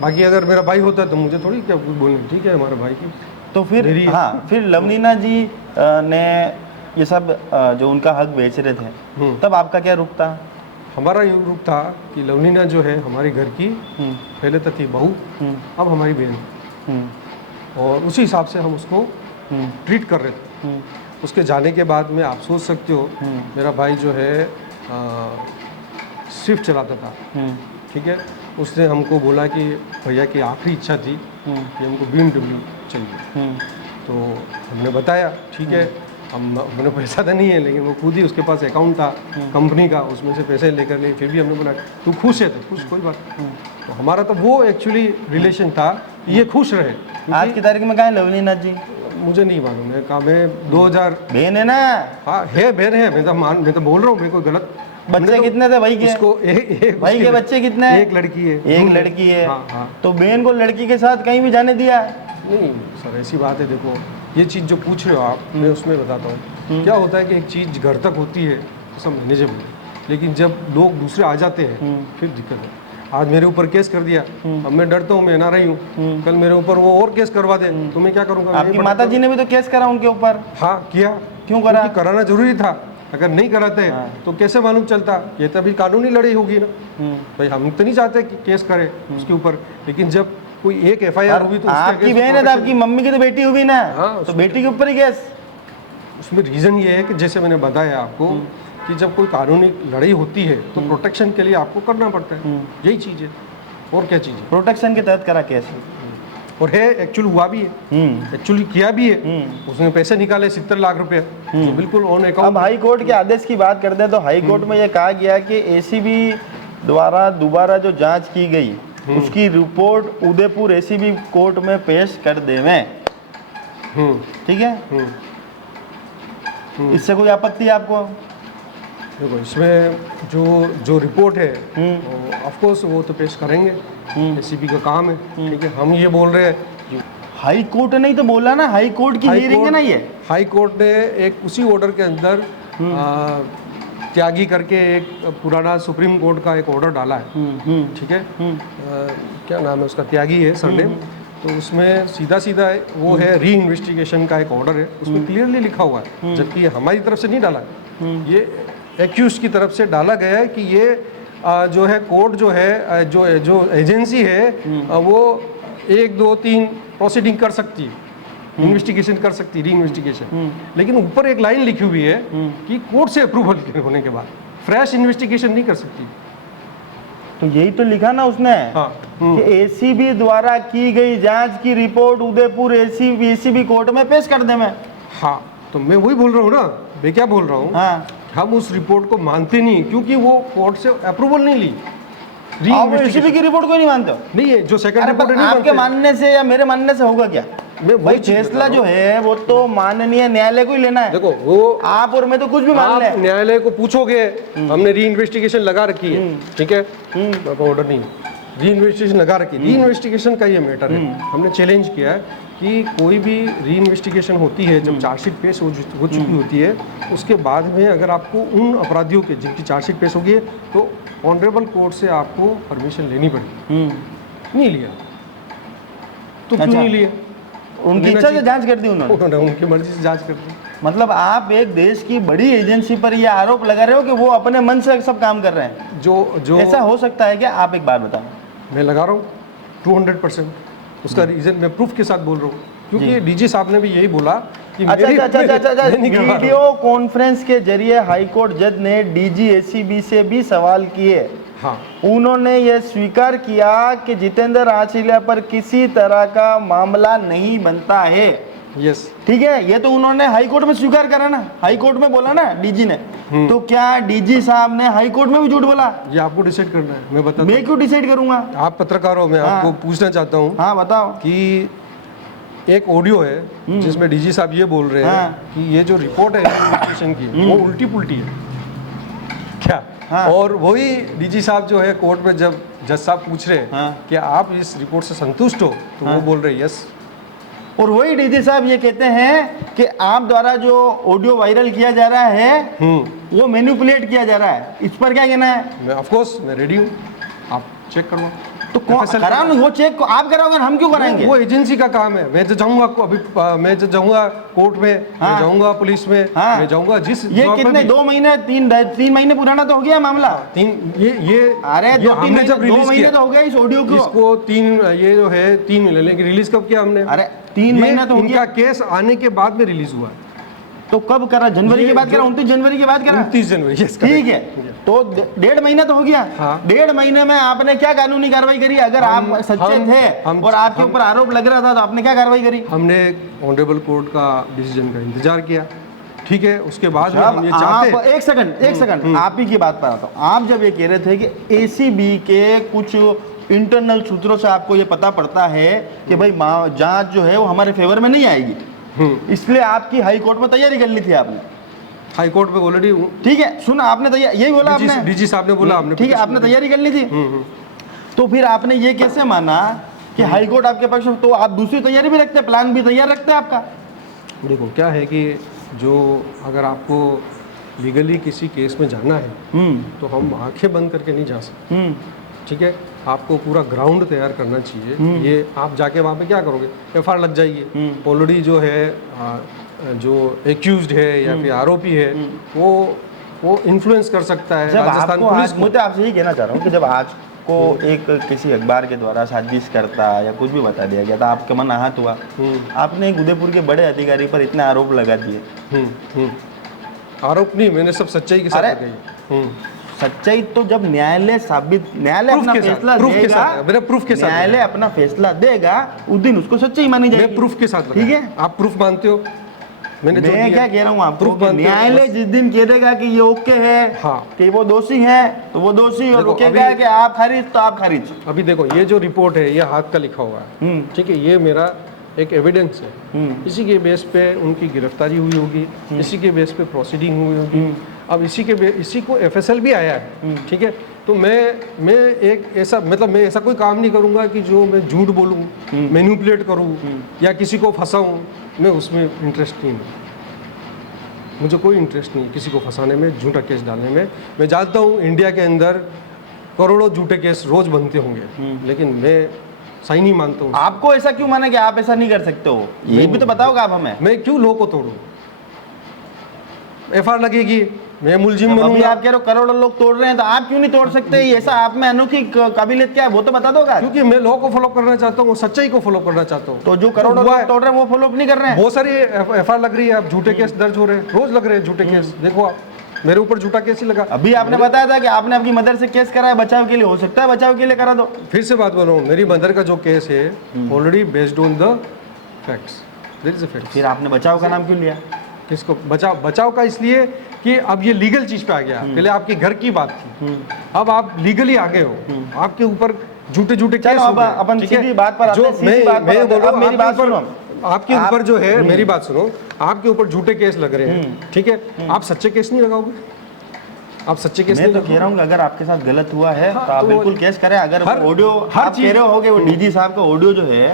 बाकी अगर मेरा भाई होता तो मुझे थोड़ी क्या बोलना, ठीक है हमारे भाई की। तो फिर हाँ, फिर लवनीना जी ने ये सब जो उनका हक बेच रहे थे, तब आपका क्या रुख था? हमारा ये रुख था कि लवनीना जो है हमारे घर की पहले तो थी बहू, अब हमारी बहन, और उसी हिसाब से हम उसको ट्रीट कर रहे थे। उसके जाने के बाद में आप सोच सकते हो, मेरा भाई जो है स्विफ्ट चलाता था। ठीक है, उसने हमको बोला कि भैया की आखिरी इच्छा थी कि हमको BMW चाहिए। तो हमने बताया ठीक है, हमने पैसा तो नहीं है, लेकिन वो खुद ही उसके पास अकाउंट था कंपनी का, उसमें से पैसे लेकर ले, फिर भी हमने बोला तू खुश है तो खुश, कोई बात नहीं। तो हमारा तो वो एक्चुअली रिलेशन था, ये खुश रहे। आज की तारीख में कहाँ है लवनीना जी? मुझे नहीं मालूम है, कहा मैं 2000 बहन है ना? हाँ है, बहन है, मैं तो बोल रहा हूँ, मैं कोई गलत। बच्चे कितने थे भाई के? उसको एक भाई के बच्चे कितने हैं? एक लड़की है। एक लड़की है। हाँ हाँ। तो बहन को लड़की के साथ कहीं भी जाने दिया? नहीं सर, ऐसी बात है, देखो ये चीज़ जो पूछ रहे हो आप, मैं उसमें बताता हूँ। क्या होता है कि एक चीज़ घर तक होती है सब मैनेजेबल है, लेकिन जब लोग दूसरे आ जाते हैं फिर दिक्कत है। आज मेरे ऊपर केस कर दिया, अब मैं डरता हूँ, मैं NRI हूँ, कल मेरे ऊपर वो और केस करवा दे तो मैं क्या करूँगा? आपकी माता जी ने भी तो केस करा उनके ऊपर? हाँ किया। क्यों करा? कराना जरूरी था। अगर नहीं कराते तो कैसे मालूम चलता? ये तभी कानूनी लड़ाई होगी ना। भाई हम तो नहीं चाहते कि केस करे उसके ऊपर, लेकिन जब कोई एक FIR हुई तो उसके आपकी against बहन है तो protection- आपकी मम्मी की तो बेटी हुई ना, हाँ, तो बेटी के ऊपर ही केस। उसमें रीज़न ये है कि जैसे मैंने बताया आपको कि जब कोई कानूनी लड़ाई होती है तो प्रोटेक्शन के लिए आपको करना पड़ता है, यही चीज़ है और क्या चीज़ है। प्रोटेक्शन के तहत करा केस। और है एक्चुअली हुआ भी है, एक्चुअली किया भी है। उसने पैसे निकाले 70 लाख रुपए, जो बिल्कुल ऑन अब अकाउंट। हाई कोर्ट के आदेश की बात करते हैं तो हाई कोर्ट में यह कहा गया कि ACB द्वारा दोबारा जो जांच की गई उसकी रिपोर्ट उदयपुर ACB कोर्ट में पेश कर देवें। ठीक है, इससे कोई आपत्ति है आपको? देखो इसमें जो जो रिपोर्ट है ऑफ कोर्स वो तो पेश करेंगे, ACB का काम है। ठीक है, हम ये बोल रहे हैं कि हाई कोर्ट नहीं तो बोला ना, हाई कोर्ट की हियरिंग है ना ये। हाई कोर्ट ने एक उसी ऑर्डर के अंदर त्यागी करके एक पुराना सुप्रीम कोर्ट का एक ऑर्डर डाला है। ठीक है, क्या नाम है उसका, त्यागी है सरनेम। तो उसमें सीधा सीधा वो है री इन्वेस्टिगेशन का एक ऑर्डर है, उसमें क्लियरली लिखा हुआ है, जबकि हमारी तरफ से नहीं डाला है, ये एक्यूज की तरफ से डाला गया है कि ये जो है कोर्ट जो है जो एजेंसी है वो 1 2 3 प्रोसीडिंग कर सकती है, इन्वेस्टिगेशन कर सकती है, री इन्वेस्टिगेशन। लेकिन ऊपर एक लाइन लिखी हुई है कि कोर्ट से अप्रूवल होने के बाद फ्रेश इन्वेस्टिगेशन नहीं कर सकती। तो यही तो लिखा ना उसने कि ACB द्वारा की गई जांच की रिपोर्ट उदयपुर ACB कोर्ट में पेश कर दे। मैं हाँ, तो मैं वही बोल रहा हूँ ना, मैं क्या बोल रहा हूँ, हाँ, हम उस रिपोर्ट को मानते नहीं क्योंकि वो कोर्ट से अप्रूवल नहीं ली। आप ACB की रिपोर्ट को नहीं मानते हो? नहीं है जो सेकंड अरे रिपोर्ट पर नहीं आपके मानते। मानने से या मेरे मानने से होगा क्या? मैं भाई फैसला जो है वो तो माननीय न्यायालय को ही लेना है। देखो वो आप और मैं तो कुछ भी मान ले। आप न्यायालय को पूछोगे, हमने री इन्वेस्टिगेशन लगा रखी है, ठीक है, ऑर्डर नहीं, री इन्वेस्टिगेशन लगा रखी है। री इन्वेस्टिगेशन का ये मैटर है, हमने चैलेंज किया है कि कोई भी री इन्वेस्टिगेशन होती है, जब चार्जशीट पेश हो चुकी होती है, उसके बाद में अगर आपको उन अपराधियों के जिनकी चार्जशीट पेश होगी है तो ऑनरेबल कोर्ट से आपको परमिशन लेनी पड़ेगी। नहीं लिया तो क्यों अच्छा। नहीं लिया? उनकी इच्छा से जांच कर दी उन्होंने। उन्होंने उनकी मर्जी से जांच कर दी। मतलब आप एक देश की बड़ी एजेंसी पर ये आरोप लगा रहे हो कि वो अपने मन से सब काम कर रहे हैं। जो ऐसा हो सकता है क्या? आप एक बात बताओ। मैं लगा रहा हूँ 200%। उसका रीजन मैं प्रूफ के साथ बोल रहा हूँ, क्योंकि डीजी साहब ने भी यही बोला कि अच्छा मेरी- अच्छा अच्छा अच्छा अच्छा मैं नहीं करवा रहा हूँ। वीडियो कॉन्फ्रेंस के जरिए हाईकोर्ट जज ने DG ACB से भी सवाल किए। हाँ, उन्होंने यह स्वीकार किया कि जितेंद्र आचरेलिया पर किसी तरह का मामला नहीं बनता है। यस, ठीक है, ये तो उन्होंने हाई कोर्ट में स्वीकार करा ना, हाई कोर्ट में बोला ना DG ने। तो क्या DG साहब ने हाई कोर्ट में भी झूठ बोला? ये आपको डिसाइड करना है, मैं बता मैं क्यों डिसाइड करूंगा? आप पत्रकार हो, मैं हाँ। आपको पूछना चाहता हूँ हाँ बताओ। कि एक ऑडियो है जिसमें डीजी साहब ये बोल रहे हैं हाँ। कि ये जो रिपोर्ट है इन्वेस्टिगेशन की वो उल्टी पुल्टी है क्या? हाँ। और वही डीजी साहब जो है कोर्ट में जब जज साहब पूछ रहे हैं हाँ। कि आप इस रिपोर्ट से संतुष्ट हो, तो वो बोल रहे हैं यस। और वही DG साहब ये कहते हैं कि आप द्वारा जो ऑडियो वायरल किया जा रहा है वो मैनिपुलेट किया जा रहा है। इस पर क्या कहना है? मैं ऑफ कोर्स मैं रेडी हूँ, आप चेक करवा। तो कराओ ना, वो चेक को आप कराओगे, हम क्यों कराएंगे? वो एजेंसी का काम है। मैं जो जाऊंगा अभी, मैं जो जाऊंगा कोर्ट में, हाँ। मैं जाऊंगा पुलिस में, हाँ। मैं जाऊंगा जिस ये जॉब में कितने भी- 2 महीने 3 महीने पुराना तो हो गया मामला। ये अरे ये 2-3 हमने महीने, जब 2 रिलीज महीने किया तो हो गया इस ऑडियो को। इसको 3 ये जो है 3 महीने, लेकिन रिलीज कब किया हमने? अरे 3 महीना तो हो इनका गया। केस आने के बाद में रिलीज हुआ है। तो कब करा? जनवरी ये की बात जो- करा, 29 जनवरी की बात करा। 29 जनवरी, yes, ठीक है, correct। तो 1.5 महीना तो हो गया। हाँ। 1.5 महीने में आपने क्या कानूनी कार्रवाई करी? अगर आप सच्चे थे और आपके ऊपर आरोप लग रहा था तो आपने क्या कार्रवाई करी? हमने ऑनरेबल कोर्ट का डिसीजन का इंतजार किया, ठीक है। उसके बाद में हम ये आप चाहते एक सेकंड आप ही की बात पर आता हूँ। आप जब ये कह रहे थे कि ACB के कुछ इंटरनल सूत्रों से आपको ये पता पड़ता है कि भाई जांच जो है वो हमारे फेवर में नहीं आएगी, इसलिए आपकी हाई कोर्ट में तैयारी कर ली थी आपने। हाई कोर्ट में ऑलरेडी ठीक है, सुन, आपने यही बोला आपने। डीजी साहब ने बोला, आपने ठीक है, आपने तैयारी कर ली थी। तो फिर आपने ये कैसे माना कि हाई कोर्ट आपके पक्ष में? तो आप दूसरी तैयारी भी रखते, प्लान भी तैयार रखते हैं आपका? देखो क्या है कि जो अगर आपको लीगली किसी केस में जाना है तो हम आंखें बंद करके नहीं जा सकते, ठीक है। आपको पूरा ग्राउंड तैयार करना चाहिए। ये आप जाके वहाँ पे क्या करोगे? FIR लग जाएगी। ऑलरेडी जो है जो एक्यूज्ड है या फिर आरोपी है वो इन्फ्लुएंस कर सकता है जब राजस्थान आपको पुलिस मैं तो आपसे यही कहना चाह रहा हूँ कि जब आज को एक किसी अखबार के द्वारा साजिश करता या कुछ भी बता दिया गया था, आपका मन आहत हुआ। आपने एक उदयपुर के बड़े अधिकारी पर इतने आरोप लगा दिए। हम्म। आरोप नहीं, मैंने सब सच्चाई के साथ अरे! लगाई। सच्चाई तो जब न्यायालय प्रूफ अपना के साथ, फैसला प्रूफ के देगा, साथ, मेरा प्रूफ के साथ न्यायालय अपना फैसला देगा, उस दिन उसको सच्चाई मानी मैं जाएगी। प्रूफ के साथ ठीक लगाया। है, आप प्रूफ मानते हो? मैंने जो मैं दिया, क्या कह रहा हूँ आपको प्रूफ कि मानते हो? न्यायालय बस। जिस दिन कह देगा कि ये ओके है, हाँ। कि वो दोषी है, तो वो दोषी, और देखो, वो कहेगा अभी- कि आप खारिज, तो आप खारिज। अभी देखो, ये जो रिपोर्ट है ये हाथ का लिखा हुआ है, ठीक है, ये मेरा एक एविडेंस है। इसी के बेस पे उनकी गिरफ्तारी हुई होगी, इसी के बेस पे प्रोसीडिंग हुई होगी। अब इसी को एफएसएल भी आया है, ठीक है। तो मैं एक ऐसा, मतलब मैं ऐसा कोई काम नहीं करूंगा कि जो मैं झूठ बोलूं, मैनिपुलेट करूं या किसी को फंसाऊं। मैं उसमें इंटरेस्ट नहीं है, मुझे कोई इंटरेस्ट नहीं किसी को फंसाने में, झूठा केस डालने में। मैं जानता हूँ इंडिया के अंदर करोड़ों झूठे केस रोज बनते होंगे, लेकिन मैं सही नहीं मानता हूँ। आपको ऐसा क्यों माना कि आप ऐसा नहीं कर सकते हो? ये भी तो बताओगे आप हमें। मैं क्यों लॉ को तोड़ूं? एफआईआर लगेगी, मैं मुलजिम अभी बनूंगा। आप कह रहे हो करोड़ों लोग तोड़ रहे हैं, तो आप क्यों नहीं तोड़ सकते? ऐसा आप में अनोखी काबिलियत क्या है, वो तो बता दोगा। क्योंकि मैं लॉ को फॉलो करना चाहता हूँ, सच्चाई को फॉलो करना चाहता हूँ। तो जो करोड़ों हुआ लोग है। तोड़ रहे हैं वो फॉलो नहीं कर रहे हैं। बहुत सारी एफआईआर लग रही है, अब झूठे केस दर्ज हो रहे हैं, रोज लग रहे हैं झूठे केस। देखो आप, मेरे ऊपर झूठा केस ही लगा। अभी आपने बताया था कि आपने अपनी मदर से केस कराया बचाव के लिए, हो सकता है बचाव के लिए करा दो। फिर से बात बनाऊँ, मेरी मदर का जो केस है already based on the facts, there is a fact. फिर आपने बचाव का नाम क्यों लिया? किसको बचाव का? इसलिए कि अब ये लीगल चीज पे आ गया। पहले आपके घर की बात थी, अब आप लीगली आ गए हो, आपके ऊपर झूठे केस चलो हो अब गए, अपन ठीक है? सीधी बात पर आते जो हैं, सीधी बात पर मैं आते हैं। बोल रहा अब हूँ, मेरी बात सुनो। आपके ऊपर जो है, मेरी बात सुनो, आपके ऊपर झूठे केस लग रहे हैं, ठीक है, आप सच्चे केस नहीं लगाओगे? आप सच्चे केस मैं नहीं तो कह रहा हूँ कि अगर आपके साथ गलत हुआ है हाँ, तो आप तो बिल्कुल केस करें। अगर हर- ऑडियो हर आप चीज- कह रहे हो कि वो डीजी साहब का ऑडियो जो है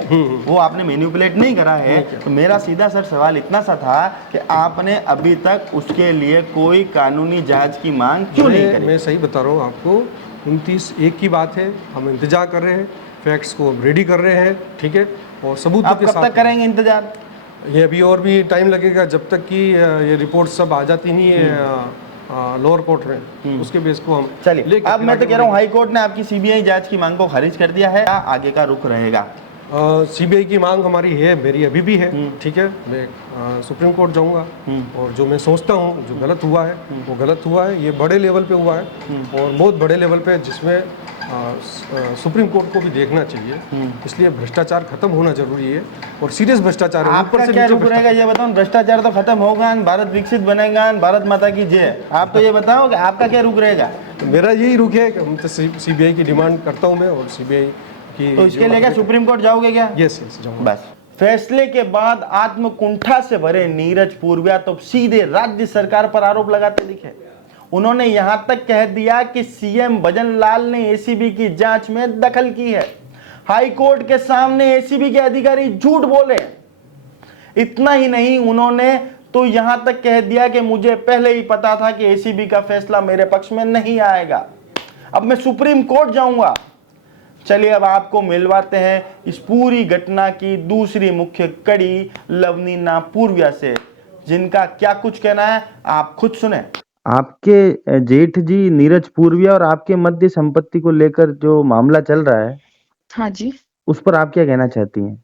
वो आपने मैनिपुलेट नहीं करा है, तो मेरा सीधा सर सवाल इतना सा था कि आपने अभी तक उसके लिए कोई कानूनी जांच की मांग क्यों नहीं करी? मैं सही बता रहा हूँ आपको, 29/1 की बात है, हम इंतजार कर रहे हैं, फैक्ट्स को रेडी कर रहे हैं, ठीक है, और सबूतों आप के कब साथ तक करेंगे इंतजार? ये अभी और भी टाइम लगेगा, जब तक कि ये रिपोर्ट सब आ जाती नहीं है लोअर कोर्ट में, उसके बेस को हम चलिए, लेके अब फिर मैं तो आगे कह रहा हूँ हाई कोर्ट ने आपकी सीबीआई जांच की मांग को खारिज कर दिया है, क्या आगे का रुख रहेगा? सीबीआई की मांग हमारी है, मेरी अभी भी है, ठीक है। मैं सुप्रीम कोर्ट जाऊंगा और जो मैं सोचता हूँ जो गलत हुआ है वो गलत हुआ है, ये बड़े लेवल पे हुआ है और बहुत बड़े लेवल पे, जिसमें सुप्रीम कोर्ट को भी देखना चाहिए। इसलिए भ्रष्टाचार खत्म होना जरूरी है और सीरियस भ्रष्टाचार है, ऊपर आपका से क्या नीचे रुख रहेगा ये बताओ। भ्रष्टाचार तो खत्म होगा, भारत विकसित बनेगा, भारत माता की जय। आप तो ये बताओ कि आपका क्या रुख रहेगा? मेरा यही रुख है कि हम तो सीबीआई की डिमांड करता हूँ मैं, और सीबीआई की तो इसके लिए क्या सुप्रीम कोर्ट जाओगे क्या? यस जाऊँगा। बस फैसले के बाद आत्मकुंठा से भरे नीरज पूर्विया तो सीधे राज्य सरकार पर आरोप लगाते दिखे। उन्होंने यहां तक कह दिया कि सीएम भजनलाल ने एसीबी की जांच में दखल की है। हाई कोर्ट के सामने एसीबी के अधिकारी झूठ बोले। इतना ही नहीं, उन्होंने तो यहां तक कह दिया कि मुझे पहले ही पता था कि एसीबी का फैसला मेरे पक्ष में नहीं आएगा, अब मैं सुप्रीम कोर्ट जाऊंगा। चलिए अब आपको मिलवाते हैं इस पूरी घटना की दूसरी मुख्य कड़ी लवनीना पूर्विया से, जिनका क्या कुछ कहना है आप खुद सुने। आपके जेठ जी नीरज पूर्विया और आपके मध्य संपत्ति को लेकर जो मामला चल रहा है, हाँ जी उस पर आप क्या कहना चाहती हैं?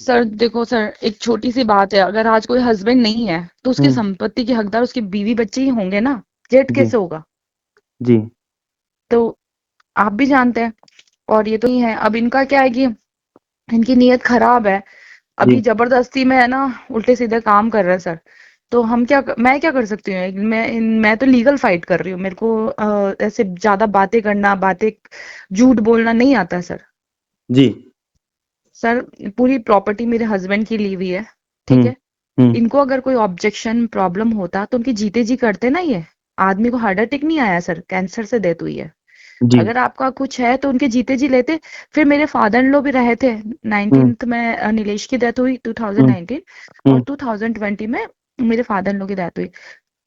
सर, देखो सर, एक छोटी सी बात है, अगर आज कोई हस्बैंड नहीं है तो उसकी संपत्ति के हकदार उसके बीवी बच्चे ही होंगे ना, जेठ जी। कैसे होगा? जी तो आप भी जानते हैं, और ये तो ही है। अब इनका क्या है कि इनकी नीयत खराब है, अभी जी। जबरदस्ती में है ना उल्टे सीधे काम कर रहे हैं सर। तो मैं क्या कर सकती हूँ? मैं तो लीगल फाइट कर रही हूँ, मेरे को ऐसे ज्यादा बातें झूठ बोलना नहीं आता सर। जी सर, पूरी प्रॉपर्टी मेरे हस्बैंड की ली हुई है, ठीक है। इनको अगर कोई ऑब्जेक्शन प्रॉब्लम होता तो उनके जीते जी करते ना। ये आदमी को हार्ट अटैक नहीं आया सर, कैंसर से डेथ हुई है। जी अगर आपका कुछ है तो उनके जीते जी लेते। फिर मेरे फादर इन लॉ भी रहे थे। 19th में नीलेश की डेथ हुई 2019 और 2020 में मेरे फादर इन लॉ की डेथ हुई।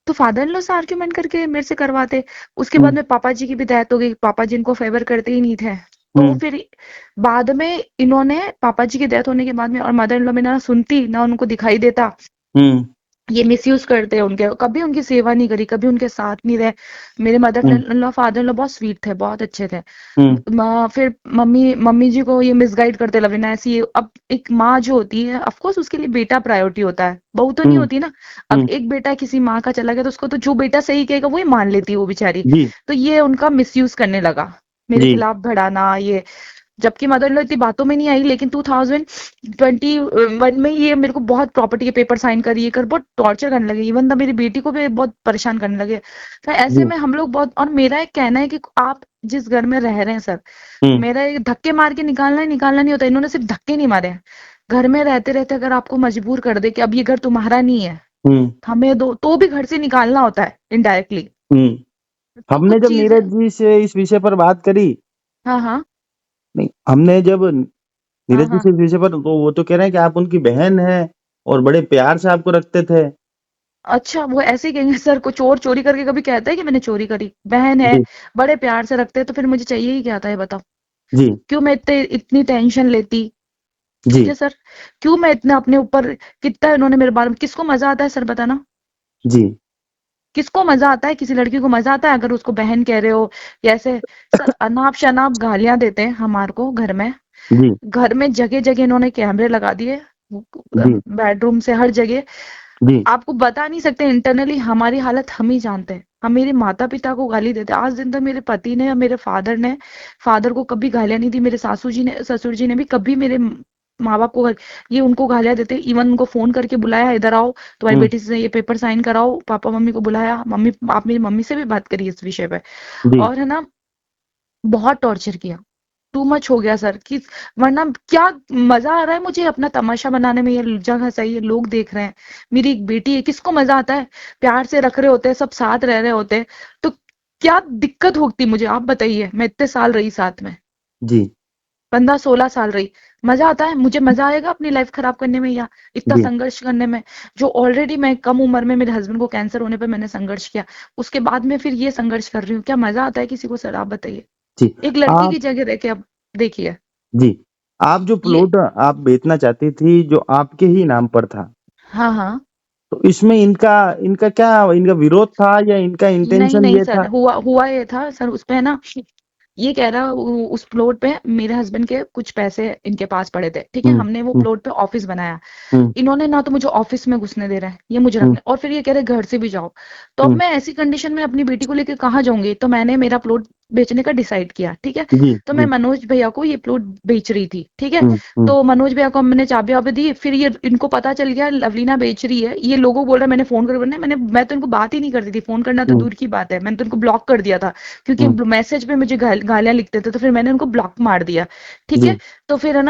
तो फादर इन लॉ से आर्ग्यूमेंट करके मेरे से करवाते। उसके बाद में पापा जी की भी डेथ हो गई, पापा जी इनको फेवर करते ही नहीं थे। तो फिर बाद में इन्होंने पापा जी की डेथ होने के बाद में और मदर इन लॉ में ना सुनती ना उनको दिखाई देता, ये मिसयूज करते हैं उनके, कभी उनकी सेवा नहीं करी, कभी उनके साथ नहीं रहे। मेरे mother in law father in law बहुत स्वीट थे, बहुत अच्छे थे। फिर मम्मी मम्मी जी को ये मिसगाइड करते, लवीना ऐसी। अब एक माँ जो होती है ऑफ कोर्स उसके लिए बेटा प्रायोरिटी होता है, बहू तो नहीं होती ना। अब एक बेटा किसी माँ का चला गया तो उसको तो जो बेटा सही कहेगा वो ही मान लेती है वो बेचारी। जी तो ये उनका मिसयूज करने लगा, मेरे जी खिलाफ भड़ाना ये। जबकि मदर इन लॉ इतनी बातों में नहीं आई, लेकिन 2021 में ये मेरे को बहुत प्रॉपर्टी के पेपर साइन कर, ये कर, बहुत टॉर्चर करने लगे। इवन तो मेरी बेटी को भी बहुत परेशान करने लगे। तो ऐसे जी में हम लोग बहुत, और मेरा एक कहना है कि आप जिस घर में रह रहे हैं सर, मेरा एक धक्के मार के निकालना नहीं होता। इन्होंने सिर्फ धक्के नहीं मारे हैं, घर में रहते रहते अगर आपको मजबूर कर दे कि अब ये घर तुम्हारा नहीं है, हमें दो, तो भी घर से निकालना होता है इनडायरेक्टली। तो हमने कुछ जब चीजें, नीरज जी से इस विषय पर बात करी, हाँ हाँ नहीं हमने जब हाँ नीरज जी हाँ। से इस विषय पर, तो वो तो कह रहे हैं कि आप उनकी बहन हैं और बड़े प्यार से आपको रखते थे। अच्छा, वो ऐसे ही कहेंगे सर, को चोर चोरी करके कभी कहता है कि मैंने चोरी करी? बहन है, जी बड़े प्यार से रखते हैं, तो फिर मुझे चाहिए ही क्या था ये बताओ? जी क्यों मैं इतनी टेंशन लेती? ठीक जी है सर, क्यों मैं इतना अपने ऊपर, कितना इन्होंने मेरे बारे में, किसको मजा आता है सर बताना? जी किसको मजा आता है? किसी लड़की को मजा आता है अगर उसको बहन कह रहे हो या ऐसे? सर अनाप शनाप गालियां देते हैं हमारे को घर में। जी घर में जगह जगह इन्होंने कैमरे लगा दिए, जी बेडरूम से हर जगह। जी आपको बता नहीं सकते, इंटरनली हमारी हालत हम ही जानते हैं। हम मेरे माता पिता को गाली देते हैं। आज दिन तक मेरे पति ने या मेरे फादर को कभी गालियां नहीं दी। मेरे सासू जी ने, ससुर जी ने भी कभी मेरे माँ बाप को ये उनको गालियां देते। इवन उनको फोन करके बुलाया, इधर आओ तुम्हारी हम्म, बेटी से ये पेपर साइन कराओ। पापा मम्मी को बुलाया, मम्मी आप मेरी मम्मी से भी बात करी इस विषय पे। जी और है ना, बहुत टॉर्चर किया, टू मच हो गया सर। कि वरना क्या मजा आ रहा है मुझे अपना तमाशा बनाने में? ये जगह सही है, लोग देख रहे हैं, मेरी एक बेटी है, किसको मजा आता है? प्यार से रख रहे होते हैं, सब साथ रह रहे होते हैं, तो क्या दिक्कत होती मुझे आप बताइए? मैं इतने साल रही साथ में, जी 15-16 साल रही। मजा आता है मुझे? मजा आएगा अपनी लाइफ खराब करने में या इतना जी संघर्ष करने में? जो ऑलरेडी मैं कम उम्र में मेरे हस्बैंड को कैंसर होने पे मैंने संघर्ष किया, उसके बाद में फिर ये संघर्ष कर रही हूँ। क्या मजा आता है किसी को सर? आप बताइए, जी एक लड़की आप की जगह रह के। अब देखिए जी आप जो ये, प्लॉट आप बेचना चाहती थी जो आपके ही नाम पर था, हाँ हाँ, तो इसमें इनका इनका क्या, इनका विरोध था या इनका नहीं इंटेंशन नहीं ये सर, था? हुआ हुआ ये था सर, उस पे ना, ये कह रहा उस प्लॉट पे मेरे हस्बैंड के कुछ पैसे इनके पास पड़े थे, ठीक है। हम्म हमने वो हम्म प्लॉट पे ऑफिस बनाया। हम्म इन्होंने ना तो मुझे ऑफिस में घुसने दे रहा है, ये मुझे हम्म रखने, और फिर ये कह रहे घर से भी जाओ। तो अब हम्म, मैं ऐसी कंडीशन में अपनी बेटी को लेकर कहाँ जाऊंगी? तो मैंने मेरा प्लॉट बेचने का डिसाइड किया, ठीक है। जी तो मैं जी मनोज भैया को ये प्लॉट बेच रही थी, ठीक है। हम्म तो मनोज भैया को मैंने चाबी वाबी दी। फिर ये इनको पता चल गया लवलीना बेच रही है, ये लोगों बोल रहा है मैंने फोन कर, मैं तो इनको बात ही नहीं करती थी, फोन करना तो हम्म दूर की बात है, मैंने तो इनको ब्लॉक कर दिया था। क्योंकि हम्म, मैसेज पे मुझे गालियां लिखते थे, तो फिर मैंने उनको ब्लॉक मार दिया, ठीक जी है। तो फिर है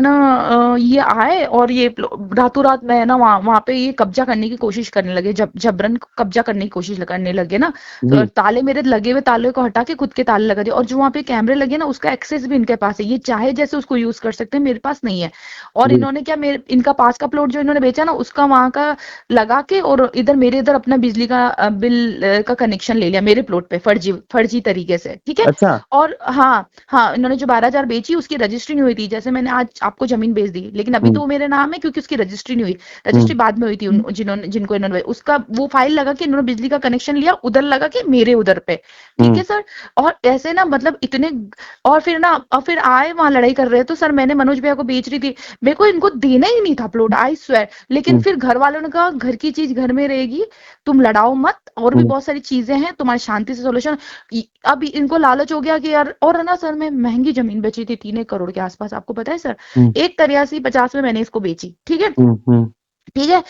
ना, ये आए और ये रातों रात मैं ना वहां पे ये कब्जा करने की कोशिश करने लगे, जबरन कब्जा करने की कोशिश करने लगे ना। तो जी ताले मेरे लगे हुए ताले को हटा के खुद के ताले लगा दिए, और जो वहां पे कैमरे लगे ना उसका एक्सेस भी इनके पास है, ये चाहे जैसे उसको यूज कर सकते हैं, मेरे पास नहीं है। और जी इन्होंने क्या, मेरे इनका पास का प्लॉट जो इन्होंने बेचा ना उसका वहां का लगा के, और इधर अपना बिजली का बिल का कनेक्शन ले लिया मेरे प्लॉट पे, फर्जी फर्जी तरीके से, ठीक है। अच्छा और हाँ हाँ, इन्होंने जो 12,000 बेची उसकी रजिस्ट्री नहीं हुई थी, जैसे मैंने आज आपको जमीन बेच दी, लेकिन अभी तो हम्म वो मेरे नाम है क्योंकि उसकी रजिस्ट्री नहीं हुई। हम्म रजिस्ट्री बाद में हुई थी जिनको इन्होंने उसका वो फाइल लगा के इन्होंने बिजली का कनेक्शन लिया, उधर लगा के मेरे उधर पे, ठीक हम्म है सर। और ऐसे ना मतलब इतने, और फिर आए वहां लड़ाई कर रहे हैं, तो सर मैंने मनोज भैया को बेच रही थी, मेरे को इनको देना ही नहीं था प्लॉट, आई स्वेयर। लेकिन हम्म फिर घर वालों ने कहा घर की चीज घर में रहेगी, तुम लड़ाओ मत, और भी हम्म बहुत सारी चीजें हैं, तुम्हारे शांति से सोल्यूशन। अब इनको लालच हो गया कि यार, और है ना सर, मैं महंगी जमीन बेची थी 3 1 करोड़ के आसपास, आपको पता है सर। हम्म 1,83,50 में मैंने इसको बेची, ठीक है। हम्म ठीक है,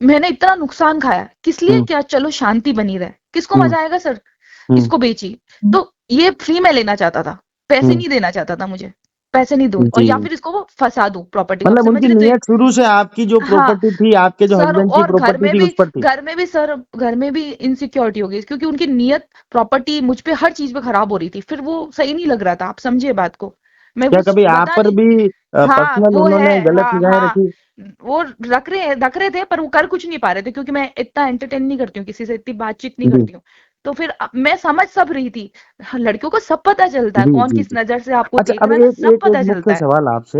मैंने इतना नुकसान खाया किस लिए? हम्म क्या चलो शांति बनी रहे, किसको हम्म मजा आएगा सर? हम्म इसको बेची, तो ये फ्री में लेना चाहता था, पैसे हम्म, नहीं देना चाहता था मुझे, पैसे नहीं दूं, और जी या फिर इसको वो फंसा दूं प्रॉपर्टी को, आप मतलब समझ उनकी रहे? तो नियत शुरू से आपकी जो हाँ प्रॉपर्टी थी, आपके जो सर, हस्बैंड की और प्रॉपर्टी थी उस पर थी। सर घर में भी इनसिक्योरिटी हो गई, क्योंकि उनकी नियत प्रॉपर्टी मुझ पे हर चीज पे खराब हो रही थी, फिर वो सही नहीं लग रहा था, आप समझिए बात को। मैं क्या वो कभी आप बता पर नहीं, भी हाँ पर्सनल वो है, उन्होंने गलत हाँ निगाहें हाँ, रखी? वो रख रहे थे, पर वो कर कुछ नहीं पा रहे थे, क्योंकि मैं इतना एंटरटेन नहीं करती हूँ किसी से, इतनी बातचीत नहीं जी करती हूँ। तो फिर मैं समझ सब रही थी। हाँ, लड़कियों को सब पता चलता है, जी कौन जी किस जी। नजर से आपको अच्छा, देख अब रहा है ना, एक सब एक एक पता चलता मुख्य है। सवाल आपसे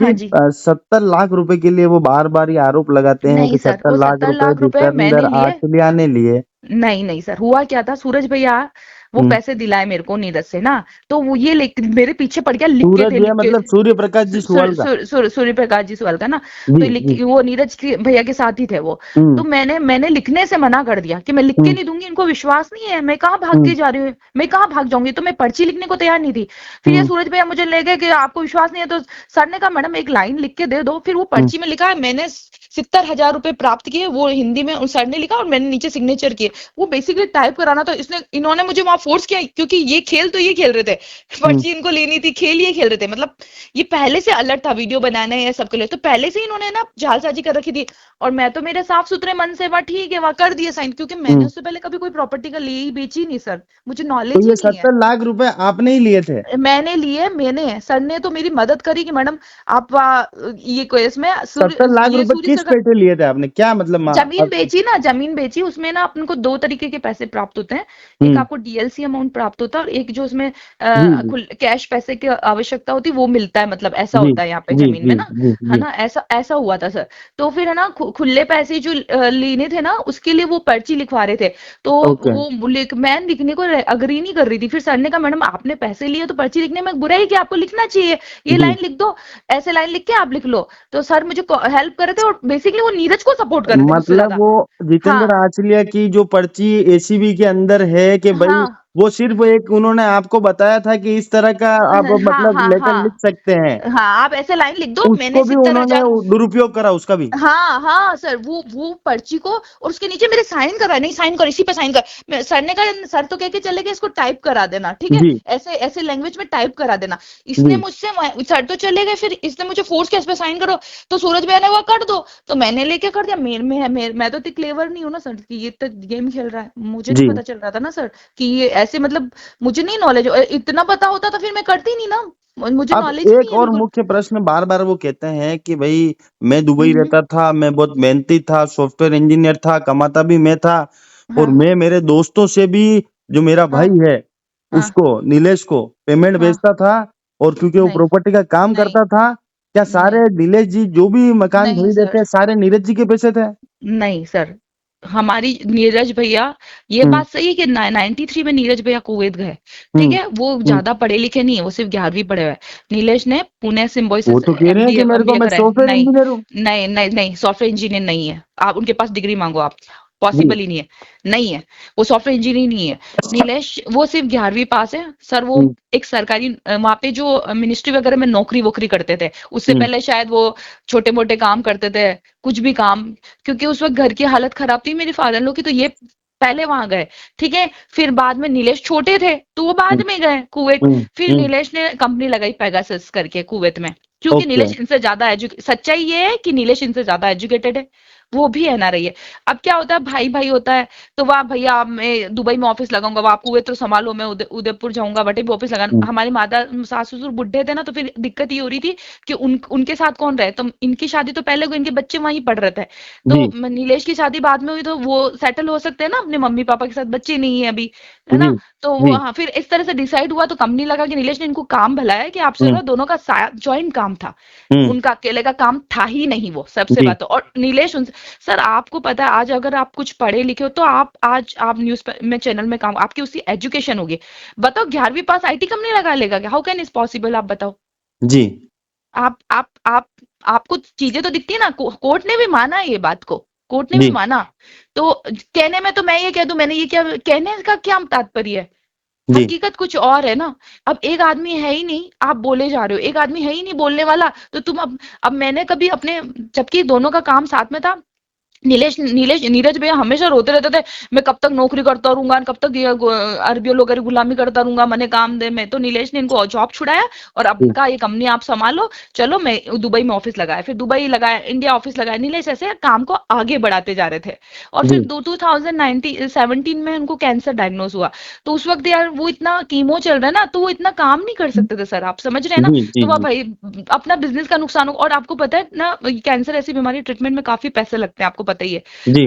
हाँ कि जी। 70 लाख रुपए के लिए वो बार बार ये आरोप लगाते हैं नहीं कि सर, 70 वो लाख 70 रुपए लाख रुपए मैंने जितेंद्र लिए। आचलिया ने लिए। नहीं नहीं सर, हुआ क्या था, सूरज भैया वो हम्म। पैसे दिलाए मेरे को नीरज से ना, तो वो ये मेरे पीछे पड़ गया, लिख के सूरज थे, भैया मतलब सूर्य प्रकाश जी सुवाल का। सूर्य प्रकाश जी सवाल का ना। जी तो लिख, जी। वो नीरज भैया के साथ ही थे वो। हम्म तो मैंने लिखने से मना कर दिया कि मैं लिख के हम्म नहीं दूंगी, इनको विश्वास नहीं है, मैं कहाँ भाग हम्म के जा रही हूँ, मैं कहाँ भाग जाऊंगी, तो मैं पर्ची लिखने को तैयार नहीं थी। फिर ये हम्म सूरज भैया मुझे ले गए कि आपको विश्वास नहीं है, तो सर ने कहा मैडम एक लाइन लिख के दे दो। फिर वो हम्म पर्ची में लिखा है, मैंने 70,000 रुपए प्राप्त किए, वो हिंदी में उस सर ने लिखा और मैंने नीचे सिग्नेचर किए। वो बेसिकली टाइप कराना था, इसने इन्होंने मुझे वहां फोर्स किया, क्योंकि ये खेल तो ये खेल रहे थे, हम्म पर्ची इनको लेनी थी, खेल ये खेल रहे थे, मतलब ये पहले से अलर्ट था वीडियो बनाने या सबके लिए, तो पहले से इन्होंने ना जालसाजी कर रखी थी। और मैं तो मेरे साफ सुथरे मन से वहां ठीक है, वहां कर दिए साइन, क्योंकि मैंने हम्म। उससे पहले कभी कोई प्रॉपर्टी का ली बेची नहीं सर, मुझे तो नॉलेज ये ही नहीं है। 70 लाख रुपए आपने ही लिए थे? मैंने लिए, मैंने, सर ने तो मेरी मदद करी कि मैडम आप ये कोई इसमें 70 लाख ये रुपए सूर्य किस सर पे लिए थे आपने, क्या मतलब जमीन बेची ना, जमीन बेची, उसमें ना अपन को दो तरीके के पैसे प्राप्त होते हैं। एक हम्म। आपको डीएलसी अमाउंट प्राप्त होता है, और एक जो उसमें जी जी कैश पैसे की आवश्यकता होती है वो मिलता है, मतलब ऐसा जी होता है यहाँ पे जी जमीन में जी ना, जी है जी। ना, ऐसा ऐसा हुआ था सर। तो फिर है ना, खुले पैसे जो लेने थे ना, उसके लिए वो पर्ची लिखवा रहे थे। तो ओके। वो मैं लिखने को अग्री नहीं कर रही थी। फिर सर ने कहा मैडम आपने पैसे लिए तो पर्ची लिखने में बुरा है कि आपको लिखना चाहिए, ये जी। लाइन लिख दो, ऐसे लाइन लिख के आप लिख लो। तो सर मुझे हेल्प कर रहे थे, और बेसिकली वो नीरज को सपोर्ट कर रहे थे मुझसे मतलब ज्यादा। वो हाँ जितेंद्र आचलिया की जो पर्ची एसीबी के अंदर है कि भाई, हाँ वो सिर्फ एक उन्होंने आपको बताया था कि इस तरह का आप हाँ मतलब हाँ लेटर लिख हाँ सकते हैं, हाँ, आप ऐसे लाइन लिख दो, मैंने उसको भी सत्तर उन्होंने हजार दुरुपयोग करा उसका भी? हाँ हाँ सर, वो पर्ची को, और उसके नीचे मेरे साइन करवाए, नहीं साइन कर, इसी पे साइन कर। सर ने कहा, सर तो कह के चले गए इसको टाइप करा देना, ठीक है, जी ऐसे ऐसे लैंग्वेज में टाइप करा देना। इसने जी मुझसे, सर तो चले गए, फिर इसने मुझे फोर्स किया इस पे साइन करो। तो सूरज भैया ने वो कर दो, तो मैंने लेके कर दिया। मैं तो इतनी क्लेवर नहीं हूँ ना सर कि ये तो गेम खेल रहा है, मुझे नहीं जी। पता चल रहा था ना सर कि ये ऐसे, मतलब मुझे नहीं नॉलेज, इतना पता होता तो फिर मैं करती नहीं ना, मुझे अब नॉलेज ही एक नहीं है और बिल्कुल। मुख्य प्रश्न, बार बार वो कहते हैं कि भाई मैं दुबई हम्म, रहता था, मैं बहुत मेहनती था, सॉफ्टवेयर इंजीनियर था, कमाता भी मैं था, और हाँ मैं मेरे दोस्तों से भी, जो मेरा हाँ भाई है हाँ उसको, नीलेश को पेमेंट हाँ। भेजता था, और क्योंकि वो नहीं प्रॉपर्टी का काम नहीं करता था, क्या सारे नहीं नीलेश जी जो भी मकान नहीं खरीदे सर, थे सारे नीरज जी के पैसे थे? नहीं सर, हमारी नीरज भैया, ये हम्म बात सही है कि 93 में नीरज भैया कुवैत गए, ठीक हम्म है, वो हम्म। ज्यादा पढ़े लिखे नहीं है, वो सिर्फ 11वीं पढ़े हुए हैं। नीलेश ने पुणे वो सिम्बोसिस तो कह रहे हैं कि एमबीए मेरे को, एमबीए मैं करा है। सॉफ्टवेयर नहीं इंजीनियर हूँ। नहीं नहीं नहीं, सॉफ्टवेयर इंजीनियर नहीं है, आप उनके पास डिग्री मांगो आप, जी पॉसिबल ही नहीं है, नहीं है, वो सॉफ्टवेयर इंजीनियर नहीं है। नीलेश वो सिर्फ 11वीं पास है सर, वो हम्म एक सरकारी वहां पे जो मिनिस्ट्री वगैरह में नौकरी वोकरी करते थे, उससे हम्म पहले शायद वो छोटे मोटे काम करते थे, कुछ भी काम, क्योंकि उस वक्त घर की हालत खराब थी मेरे फादर लो की, तो ये पहले वहां गए, ठीक है। फिर बाद में नीलेश छोटे थे तो वो बाद में गए कुवैत। फिर हम्म। नीलेश ने कंपनी लगाई पेगासस करके कुवैत में, क्योंकि ओके। नीलेश इनसे ज्यादा सच्चाई ये है कि नीलेश इनसे ज्यादा एजुकेटेड है, वो भी एनआरआई है। अब क्या होता है, भाई भाई होता है, तो वाह भैया अब मैं दुबई में ऑफिस लगाऊंगा, वाह आप कुवैत तो संभालो, मैं उदयपुर जाऊंगा, बटे भी ऑफिस लगाना। हमारे माता सास ससुर बुढ़े थे ना, तो फिर दिक्कत ये हो रही थी कि उनके साथ कौन रहे, तो इनकी शादी तो पहले हुई, इनके बच्चे वहीं पढ़ रहे थे। तो जी नीलेश की शादी बाद में हुई, तो वो सेटल हो सकते हैं ना अपने मम्मी पापा के साथ, बच्चे नहीं है अभी, है जी ना। तो वो जी। हाँ, फिर इस तरह से डिसाइड हुआ, तो कंपनी लगा कि नीलेश ने इनको काम भला है कि आपसे हुँ, ना दोनों का ज्वाइंट काम था, हुँ, उनका अकेले का काम था ही नहीं वो, सबसे जी, बात तो। और नीलेश उनसे, सर आपको पता है आज अगर आप कुछ पढ़े लिखे हो, तो आप न्यूज में चैनल में काम, आपकी उसकी एजुकेशन होगी, बताओ 11वीं पास आईटी कंपनी लगा लेगा क्या, हाउ कैन इज पॉसिबल, आप बताओ। जी, आप आपको चीजें तो दिखती है ना, कोर्ट ने भी माना है ये बात को, कोर्ट ने भी जी, माना। तो कहने में तो मैं ये कह दूं, मैंने ये क्या कहने का क्या तात्पर्य है, जी, हकीकत कुछ और है ना। अब एक आदमी है ही नहीं, आप बोले जा रहे हो, एक आदमी है ही नहीं बोलने वाला, तो तुम अब मैंने कभी अपने, जबकि दोनों का काम साथ में था, नीरज भैया हमेशा रोते रहते थे, मैं कब तक नौकरी करता रहूंगा, कब तक ये अरबियों लोगों की गुलामी करता रहूंगा, मैंने काम दे में। तो नीलेश ने इनको जॉब छुड़ाया, और अब जी, कहा ये कंपनी आप संभालो, चलो मैं दुबई में ऑफिस लगाया, फिर दुबई लगाया, इंडिया ऑफिस लगाया, नीलेश ऐसे काम को आगे बढ़ाते जा रहे थे। और फिर जी, 2017 में उनको कैंसर डायग्नोस हुआ। तो उस वक्त यार वो इतना कीमो चल रहा है ना, तो वो इतना काम नहीं कर सकते थे सर, आप समझ रहे हैं ना। जी, जी, तो वह जी, भाई अपना बिजनेस का नुकसान हो, और आपको पता है ना कैंसर ऐसी बीमारी, ट्रीटमेंट में काफी पैसे लगते हैं, आपको पता ही है। जी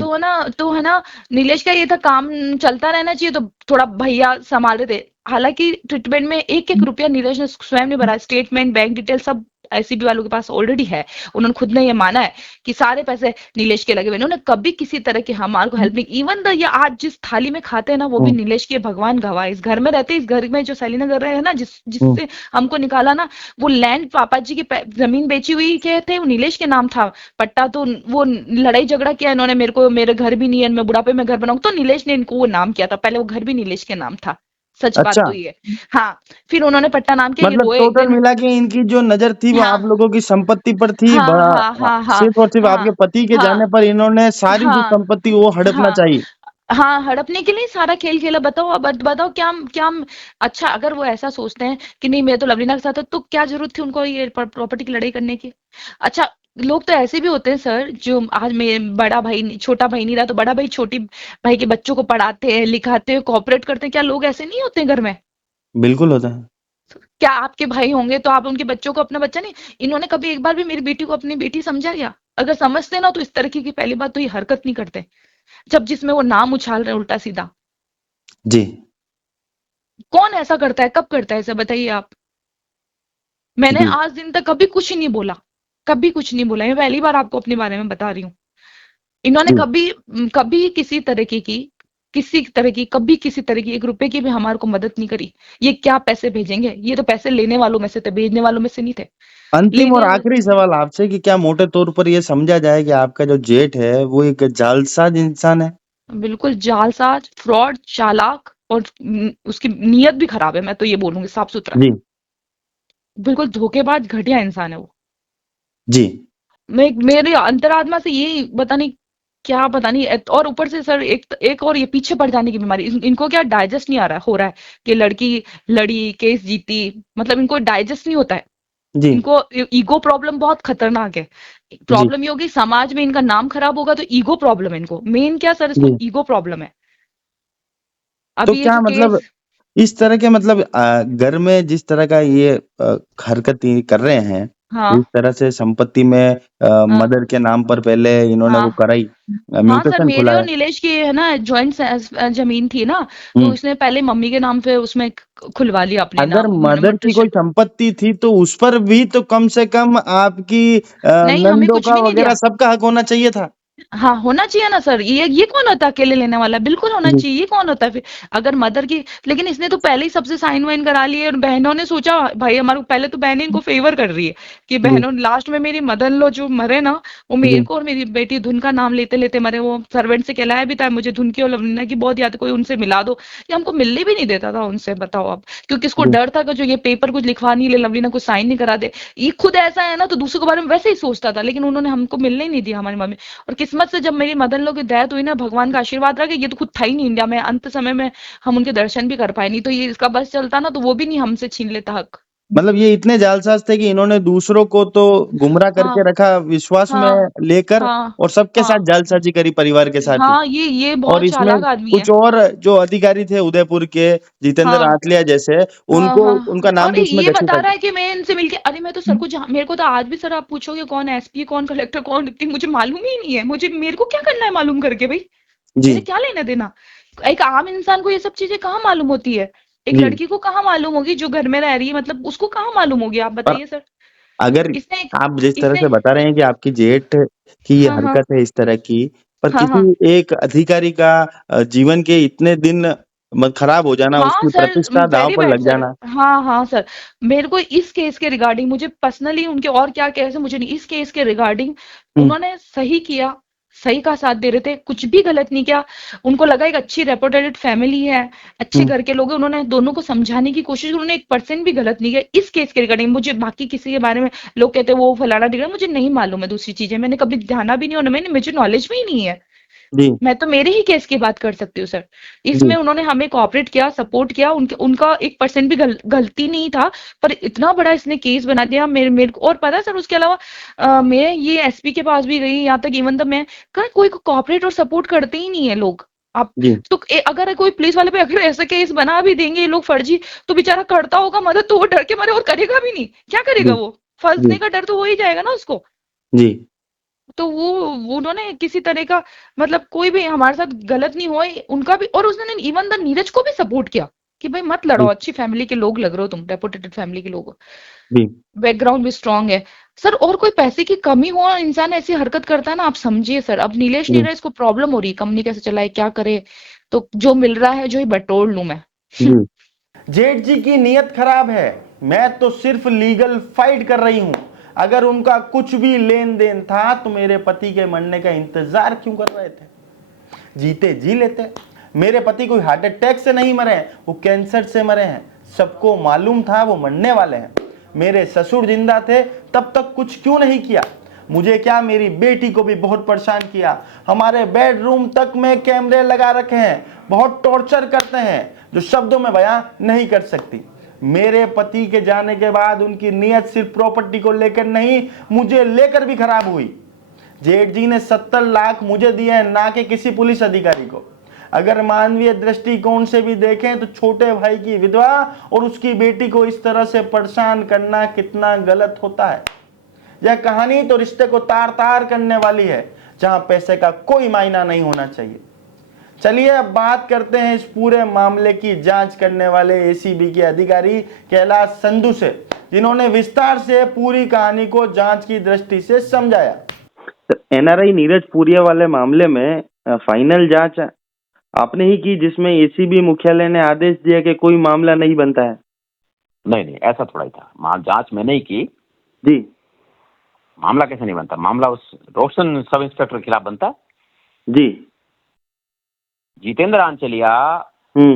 तो है ना, नीलेश का ये था काम चलता रहना चाहिए, तो थोड़ा भैया संभाल रहे थे। हालांकि ट्रीटमेंट में एक एक रुपया नीरज ने स्वयं ने भरा, स्टेटमेंट बैंक डिटेल सब एसीबी वालों के पास ऑलरेडी है। उन्होंने खुद ने ये माना है कि सारे पैसे नीलेश के लगे हुए। उन्होंने कभी किसी तरह की हमारे को हेल्प नहीं, इवन द ये आज जिस थाली में खाते हैं ना, वो भी हम्म, नीलेश के, भगवान गवाह है। इस घर में रहते, इस घर में जो सेलिना कर रहे हैं ना, हम्म। जिससे हमको निकाला ना, वो लैंड पापा जी की जमीन बेची हुई के थे, वो नीलेश के नाम था पट्टा। तो वो लड़ाई झगड़ा किया इन्होंने, मेरे को, मेरे घर भी नहीं है, मैं बुढ़ापे में घर बनाऊं, तो नीलेश ने इनको वो नाम किया था। पहले वो घर भी नीलेश के नाम था, सच बात अच्छा, तो ये। हाँ, फिर उन्होंने पट्टा नाम किया, ये मतलब रोए एक टोटल दिन। मिला के इनकी जो नजर थी वो आप हाँ लोगों की संपत्ति पर थी। हाँ हाँ हाँ हाँ सिर्फ और सिर्फ आपके हाँ पति के जाने हाँ पर इन्होंने सारी जो हाँ संपत्ति वो हड़पना हाँ चाहिए। हाँ, हड़पने के लिए सारा खेल खेला। बताओ अब, बताओ क्या क्या अच्छा, अगर वो ऐसा सोचते हैं कि नहीं मैं तो लवलीना के साथ है, तो क्या जरूरत थी उनको ये प्रॉपर्टी की लड़ाई करने की? अच्छा, लोग तो ऐसे भी होते हैं सर, जो आज में बड़ा भाई छोटा भाई नहीं रहा, तो बड़ा भाई छोटी भाई के बच्चों को पढ़ाते हैं, लिखाते हैं, कोऑपरेट करते हैं। क्या लोग ऐसे नहीं होते हैं घर में? बिल्कुल होता है। क्या आपके भाई होंगे तो आप उनके बच्चों को अपना बच्चा नहीं? इन्होंने कभी एक बार भी मेरी बेटी को अपनी बेटी समझा क्या? अगर समझते ना, तो इस तरह की पहली बात तो ये हरकत नहीं करते, जब जिसमें वो नाम उछाल रहे हैं उल्टा सीधा। जी कौन ऐसा करता है, कब करता है ऐसा, बताइए आप। मैंने जी आज दिन तक कभी कुछ नहीं बोला, कभी कुछ नहीं बोला। मैं पहली बार आपको अपने बारे में बता रही हूँ। इन्होंने जी। कभी कभी किसी तरह की, कभी किसी तरह की एक रुपए की भी हमारे को मदद नहीं करी। ये क्या पैसे भेजेंगे? ये तो पैसे लेने वालों में से थे, भेजने वालों में से नहीं थे। अंतिम और लेने आखिरी सवाल आपसे कि क्या मोटे तौर पर ये समझा जाए कि आपका जो जेठ है वो एक जालसाज इंसान है? बिल्कुल जालसाज, फ्रॉड, चालाक, और उसकी नीयत भी खराब है, मैं तो ये बोलूंगी साफ सुथरा। जी बिल्कुल धोखेबाज, घटिया इंसान है वो। जी मैं, मेरे अंतरात्मा से ये पता नहीं क्या, पता नहीं। और ऊपर से सर एक एक और ये पीछे पड़ जाने की बीमारी, इनको क्या डाइजेस्ट नहीं आ रहा हो रहा है कि लड़की लड़ी, केस जीती, मतलब इनको डाइजेस्ट नहीं होता है। जी इनको ईगो प्रॉब्लम बहुत खतरनाक है। जी प्रॉब्लम ये होगी, समाज में इनका नाम खराब होगा, तो ईगो प्रॉब्लम है इनको, मेन क्या सर, इसको जी। ईगो प्रॉब्लम है। तो अभी ये क्या जो मतलब केस। इस तरह के मतलब घर में जिस तरह का ये हरकत ये कर रहे हैं, जिस हाँ तरह से संपत्ति में हाँ मदर के नाम पर पहले इन्होंने वो हाँ कराई, हाँ सर, म्यूटेशन मेरे और खुलाया। नीलेश की है ना जॉइंट जमीन थी ना, तो हुँ। इसने पहले मम्मी के नाम पे उसमें खुलवा लिया अपने अगर नाम, मदर की कोई संपत्ति थी तो उस पर भी तो कम से कम आपकी नहीं, हमें नंदों कुछ का भी नहीं वगैरह दिया। सबका हक होना चाहिए था। हाँ, होना चाहिए ना सर, ये कौन होता है अकेले लेने वाला? बिल्कुल होना जी, चाहिए, ये कौन होता है फिर? अगर मदर की, लेकिन इसने तो पहले ही सबसे साइन वाइन करा लिए, और बहनों ने सोचा भाई हमारे को, पहले तो बहनें इनको फेवर कर रही है कि जी, बहनों, लास्ट में मेरी मदर इन लॉ जो मरे ना, वो मेरे जी, को और मेरी बेटी धुन का नाम लेते लेते मरे। वो सर्वेंट से कहलाया भी था, मुझे धुन की और लवलीना की बहुत याद है, कोई उनसे मिला दो। ये हमको मिलने भी नहीं देता था उनसे, बताओ आप। क्योंकि इसको जी, डर था कि जो ये पेपर कुछ लिखवा नहीं ले, लवलीना को साइन नहीं करा दे। ये खुद ऐसा है ना, तो दूसरों के बारे में वैसे ही सोचता था, लेकिन उन्होंने हमको मिलने ही नहीं दिया, हमारी मम्मी। और किस्मत से जब मेरी मदर इन लोग की डेथ हुई ना, भगवान का आशीर्वाद रहा कि ये तो खुद था ही नहीं इंडिया में, अंत समय में हम उनके दर्शन भी कर पाए। नहीं तो ये इसका बस चलता ना, तो वो भी नहीं हमसे छीन लेता हक। मतलब ये इतने जालसाज थे कि इन्होंने दूसरों को तो गुमराह करके हाँ रखा विश्वास में हाँ लेकर, हाँ और सबके साथ हाँ जालसाजी करी परिवार के साथ ही। हाँ, ये और बहुत इसमें चालाक आदमी कुछ है। और जो अधिकारी थे उदयपुर के, जितेंद्र हाँ आतलिया जैसे, हाँ उनको हाँ, उनका नाम और भी इसमें ये घसीटा बता रहा गया। है कि मैं इनसे मिलके, अरे मैं तो सर को जहाँ, मेरे को तो आज भी सर आप पूछोगे कौन एसपी, कौन कलेक्टर, कौन डिप्टी, मुझे मालूम ही नहीं है। मेरे को क्या करना है मालूम करके भाई? जी, मेरे क्या लेना देना? एक आम इंसान को ये सब चीजें कहाँ मालूम होती है? एक जी। लड़की को कहाँ मालूम होगी जो घर में रह रही है, मतलब उसको कहाँ मालूम होगी, आप और बताइए सर। अगर इसने आप जिस तरह इसने से बता रहे हैं कि आपकी जेठ की ये हाँ हाँ हरकत है इस तरह की, पर हाँ हाँ किसी एक अधिकारी का जीवन के इतने दिन खराब हो जाना, हाँ उसकी सर, प्रतिष्ठा दांव वेरी पर बैड लग सर। जाना। हाँ हाँ सर, मेरे को इस केस के रिगार्डिंग, मुझे पर्सनली उनके और क्या केस है मुझे नहीं, इस केस के रिगार्डिंग हुँ, उन्होंने सही किया, सही का साथ दे रहे थे, कुछ भी गलत नहीं किया। उनको लगा एक अच्छी रेपुटेड फैमिली है, अच्छे हुँ, घर के लोग हैं, उन्होंने दोनों को समझाने की कोशिश की, उन्होंने 1% भी गलत नहीं किया इस केस के रिगार्डिंग। मुझे बाकी किसी के बारे में लोग कहते हैं वो फलाना ढिकना, मुझे नहीं मालूम है, दूसरी चीजें मैंने कभी ध्याना भी नहीं, और मैंने, मुझे नॉलेज भी नहीं है। जी, मैं तो मेरे ही केस की बात कर सकती हूँ सर। जी, इसमें उन्होंने हमें कोऑपरेट किया, सपोर्ट किया, उनका 1% भी गलती नहीं था। पर इतना बड़ा इसने केस बना दिया मेरे को। और पता है सर, उसके अलावा मैं ये एसपी के पास भी गई, यहाँ तक इवन तक मैं कहा, कोई कोऑपरेट और सपोर्ट करते ही नहीं है लोग। आप जी, तो अगर कोई पुलिस वाले पे अगर ऐसा केस बना भी देंगे ये लोग फर्जी, तो बेचारा करता होगा मदद, तो वो डर के मारे और करेगा भी नहीं। क्या करेगा जी, वो? जी, फंसने का डर तो हो ही जाएगा ना उसको। जी। तो वो उन्होंने किसी तरह का मतलब कोई भी हमारे साथ गलत नहीं हुआ उनका भी, और उसने इवन द नीरज को भी सपोर्ट किया कि भाई मत लड़ो, जी अच्छी फैमिली के लोग लग रहे हो तुम, रेपुटेटेड फैमिली के लोग हो, जी बैकग्राउंड भी स्ट्रांग है। सर और कोई पैसे की कमी हो इंसान ऐसी हरकत करता है ना, आप समझिए सर, अब नीलेश नहीं जी रहा, इसको प्रॉब्लम हो रही है, कंपनी कैसे चलाए, क्या करे, तो जो मिल रहा है जो ही बटोर लूं मैं। जी जेठ जी की नीयत खराब है, मैं तो सिर्फ लीगल फाइट कर रही हूं। अगर उनका कुछ भी लेन देन था तो मेरे पति के मरने का इंतजार क्यों कर रहे थे? जीते जी लेते। मेरे पति कोई हार्ट अटैक से नहीं मरे हैं, वो कैंसर से मरे हैं। सबको मालूम था वो मरने वाले हैं। मेरे ससुर जिंदा थे तब तक कुछ क्यों नहीं किया? मुझे क्या, मेरी बेटी को भी बहुत परेशान किया। हमारे बेडरूम तक में कैमरे लगा रखे हैं, बहुत टॉर्चर करते हैं जो शब्दों में बयां नहीं कर सकती। मेरे पति के जाने के बाद उनकी नीयत सिर्फ प्रॉपर्टी को लेकर नहीं, मुझे लेकर भी खराब हुई। जेठ जी ने 70 लाख मुझे दिए हैं, ना कि किसी पुलिस अधिकारी को। अगर मानवीय दृष्टिकोण से भी देखें तो छोटे भाई की विधवा और उसकी बेटी को इस तरह से परेशान करना कितना गलत होता है। यह कहानी तो रिश्ते को तार तार करने वाली है, जहां पैसे का कोई मायना नहीं होना चाहिए। चलिए अब बात करते हैं इस पूरे मामले की जांच करने वाले एसीबी के अधिकारी कैलाश संधू से, जिन्होंने विस्तार से पूरी कहानी को जांच की दृष्टि से समझाया। एनआरआई नीरज पुरिया वाले मामले में फाइनल जांच आपने ही की, जिसमें एसीबी मुख्यालय ने आदेश दिया कि कोई मामला नहीं बनता है। नहीं नहीं, ऐसा थोड़ा ही था। जांच मैंने ही की। जी मामला कैसे नहीं बनता? मामला उस रोशन सब इंस्पेक्टर के खिलाफ बनता। जी जितेंद्र आंचलिया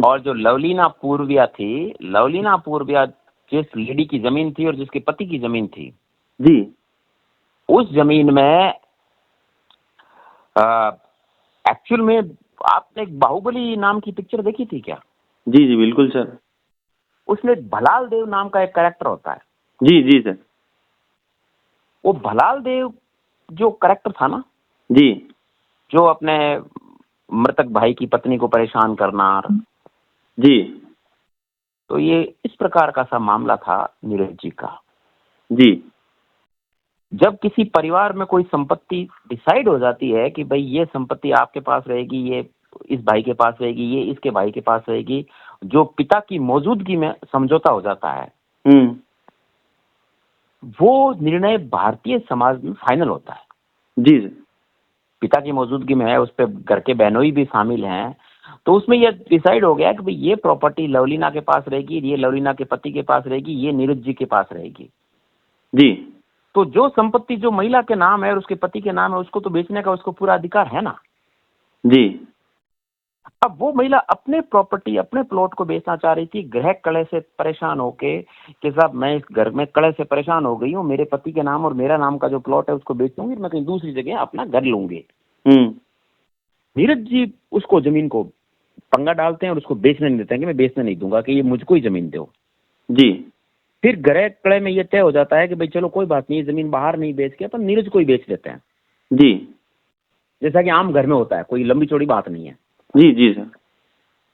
और जो लवलीना पूर्विया थी, लवलीना पूर्विया जिस लेडी की जमीन थी और जिसके पति की जमीन थी, जी उस जमीन में एक्चुअल में आपने एक बाहुबली नाम की पिक्चर देखी थी क्या? जी जी बिल्कुल सर। उसमें भलाल देव नाम का एक कैरेक्टर होता है। जी जी सर। वो भलाल देव जो कैरेक्टर था ना, जी जो अपने मृतक भाई की पत्नी को परेशान करना, जी तो ये इस प्रकार का सा मामला था नीरज जी का। जी जब किसी परिवार में कोई संपत्ति डिसाइड हो जाती है कि भाई ये संपत्ति आपके पास रहेगी, ये इस भाई के पास रहेगी, ये इसके भाई के पास रहेगी, जो पिता की मौजूदगी में समझौता हो जाता है, वो निर्णय भारतीय समाज में फाइनल होता है। जी सर। पिता की मौजूदगी में है, उस पर घर के बहनोई भी शामिल हैं, तो उसमें यह डिसाइड हो गया कि भाई ये प्रॉपर्टी लवलीना के पास रहेगी, ये लवलीना के पति के पास रहेगी, ये नीरज जी के पास रहेगी। जी तो जो संपत्ति जो महिला के नाम है और उसके पति के नाम है, उसको तो बेचने का उसको पूरा अधिकार है ना। जी अब वो महिला अपने प्रॉपर्टी, अपने प्लॉट को बेचना चाह रही थी, ग्रह कलह से परेशान होके कि साहब मैं इस घर में कलह से परेशान हो गई हूँ, मेरे पति के नाम और मेरा नाम का जो प्लॉट है उसको बेच दूंगी, मैं कहीं दूसरी जगह अपना घर लूंगी। नीरज जी उसको जमीन को पंगा डालते हैं और उसको बेचने नहीं देते हैं कि मैं बेचने नहीं दूंगा, कि ये मुझको ही जमीन दो। जी फिर ग्रह कलह में ये तय हो जाता है कि भाई चलो कोई बात नहीं, ये जमीन बाहर नहीं बेच के अपन नीरज को ही बेच देते हैं। जी जैसा कि आम घर में होता है, कोई लंबी चौड़ी बात नहीं है। जी जी सर।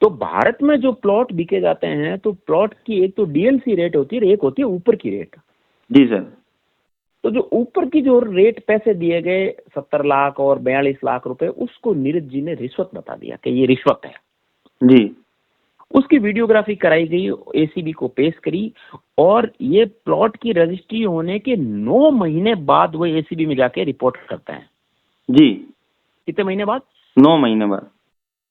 तो भारत में जो प्लॉट बिके जाते हैं, तो प्लॉट की एक तो डीएलसी रेट होती है, एक होती है ऊपर की रेट। जी सर। तो जो ऊपर की जो रेट पैसे दिए गए 70 लाख और 42 लाख रुपए, उसको नीरज जी ने रिश्वत बता दिया कि ये रिश्वत है। जी उसकी वीडियोग्राफी कराई गई, एसीबी को पेश करी, और ये प्लॉट की रजिस्ट्री होने के 9 महीने बाद वो एसीबी में जाके रिपोर्ट करते हैं। जी कितने महीने बाद? 9 महीने बाद।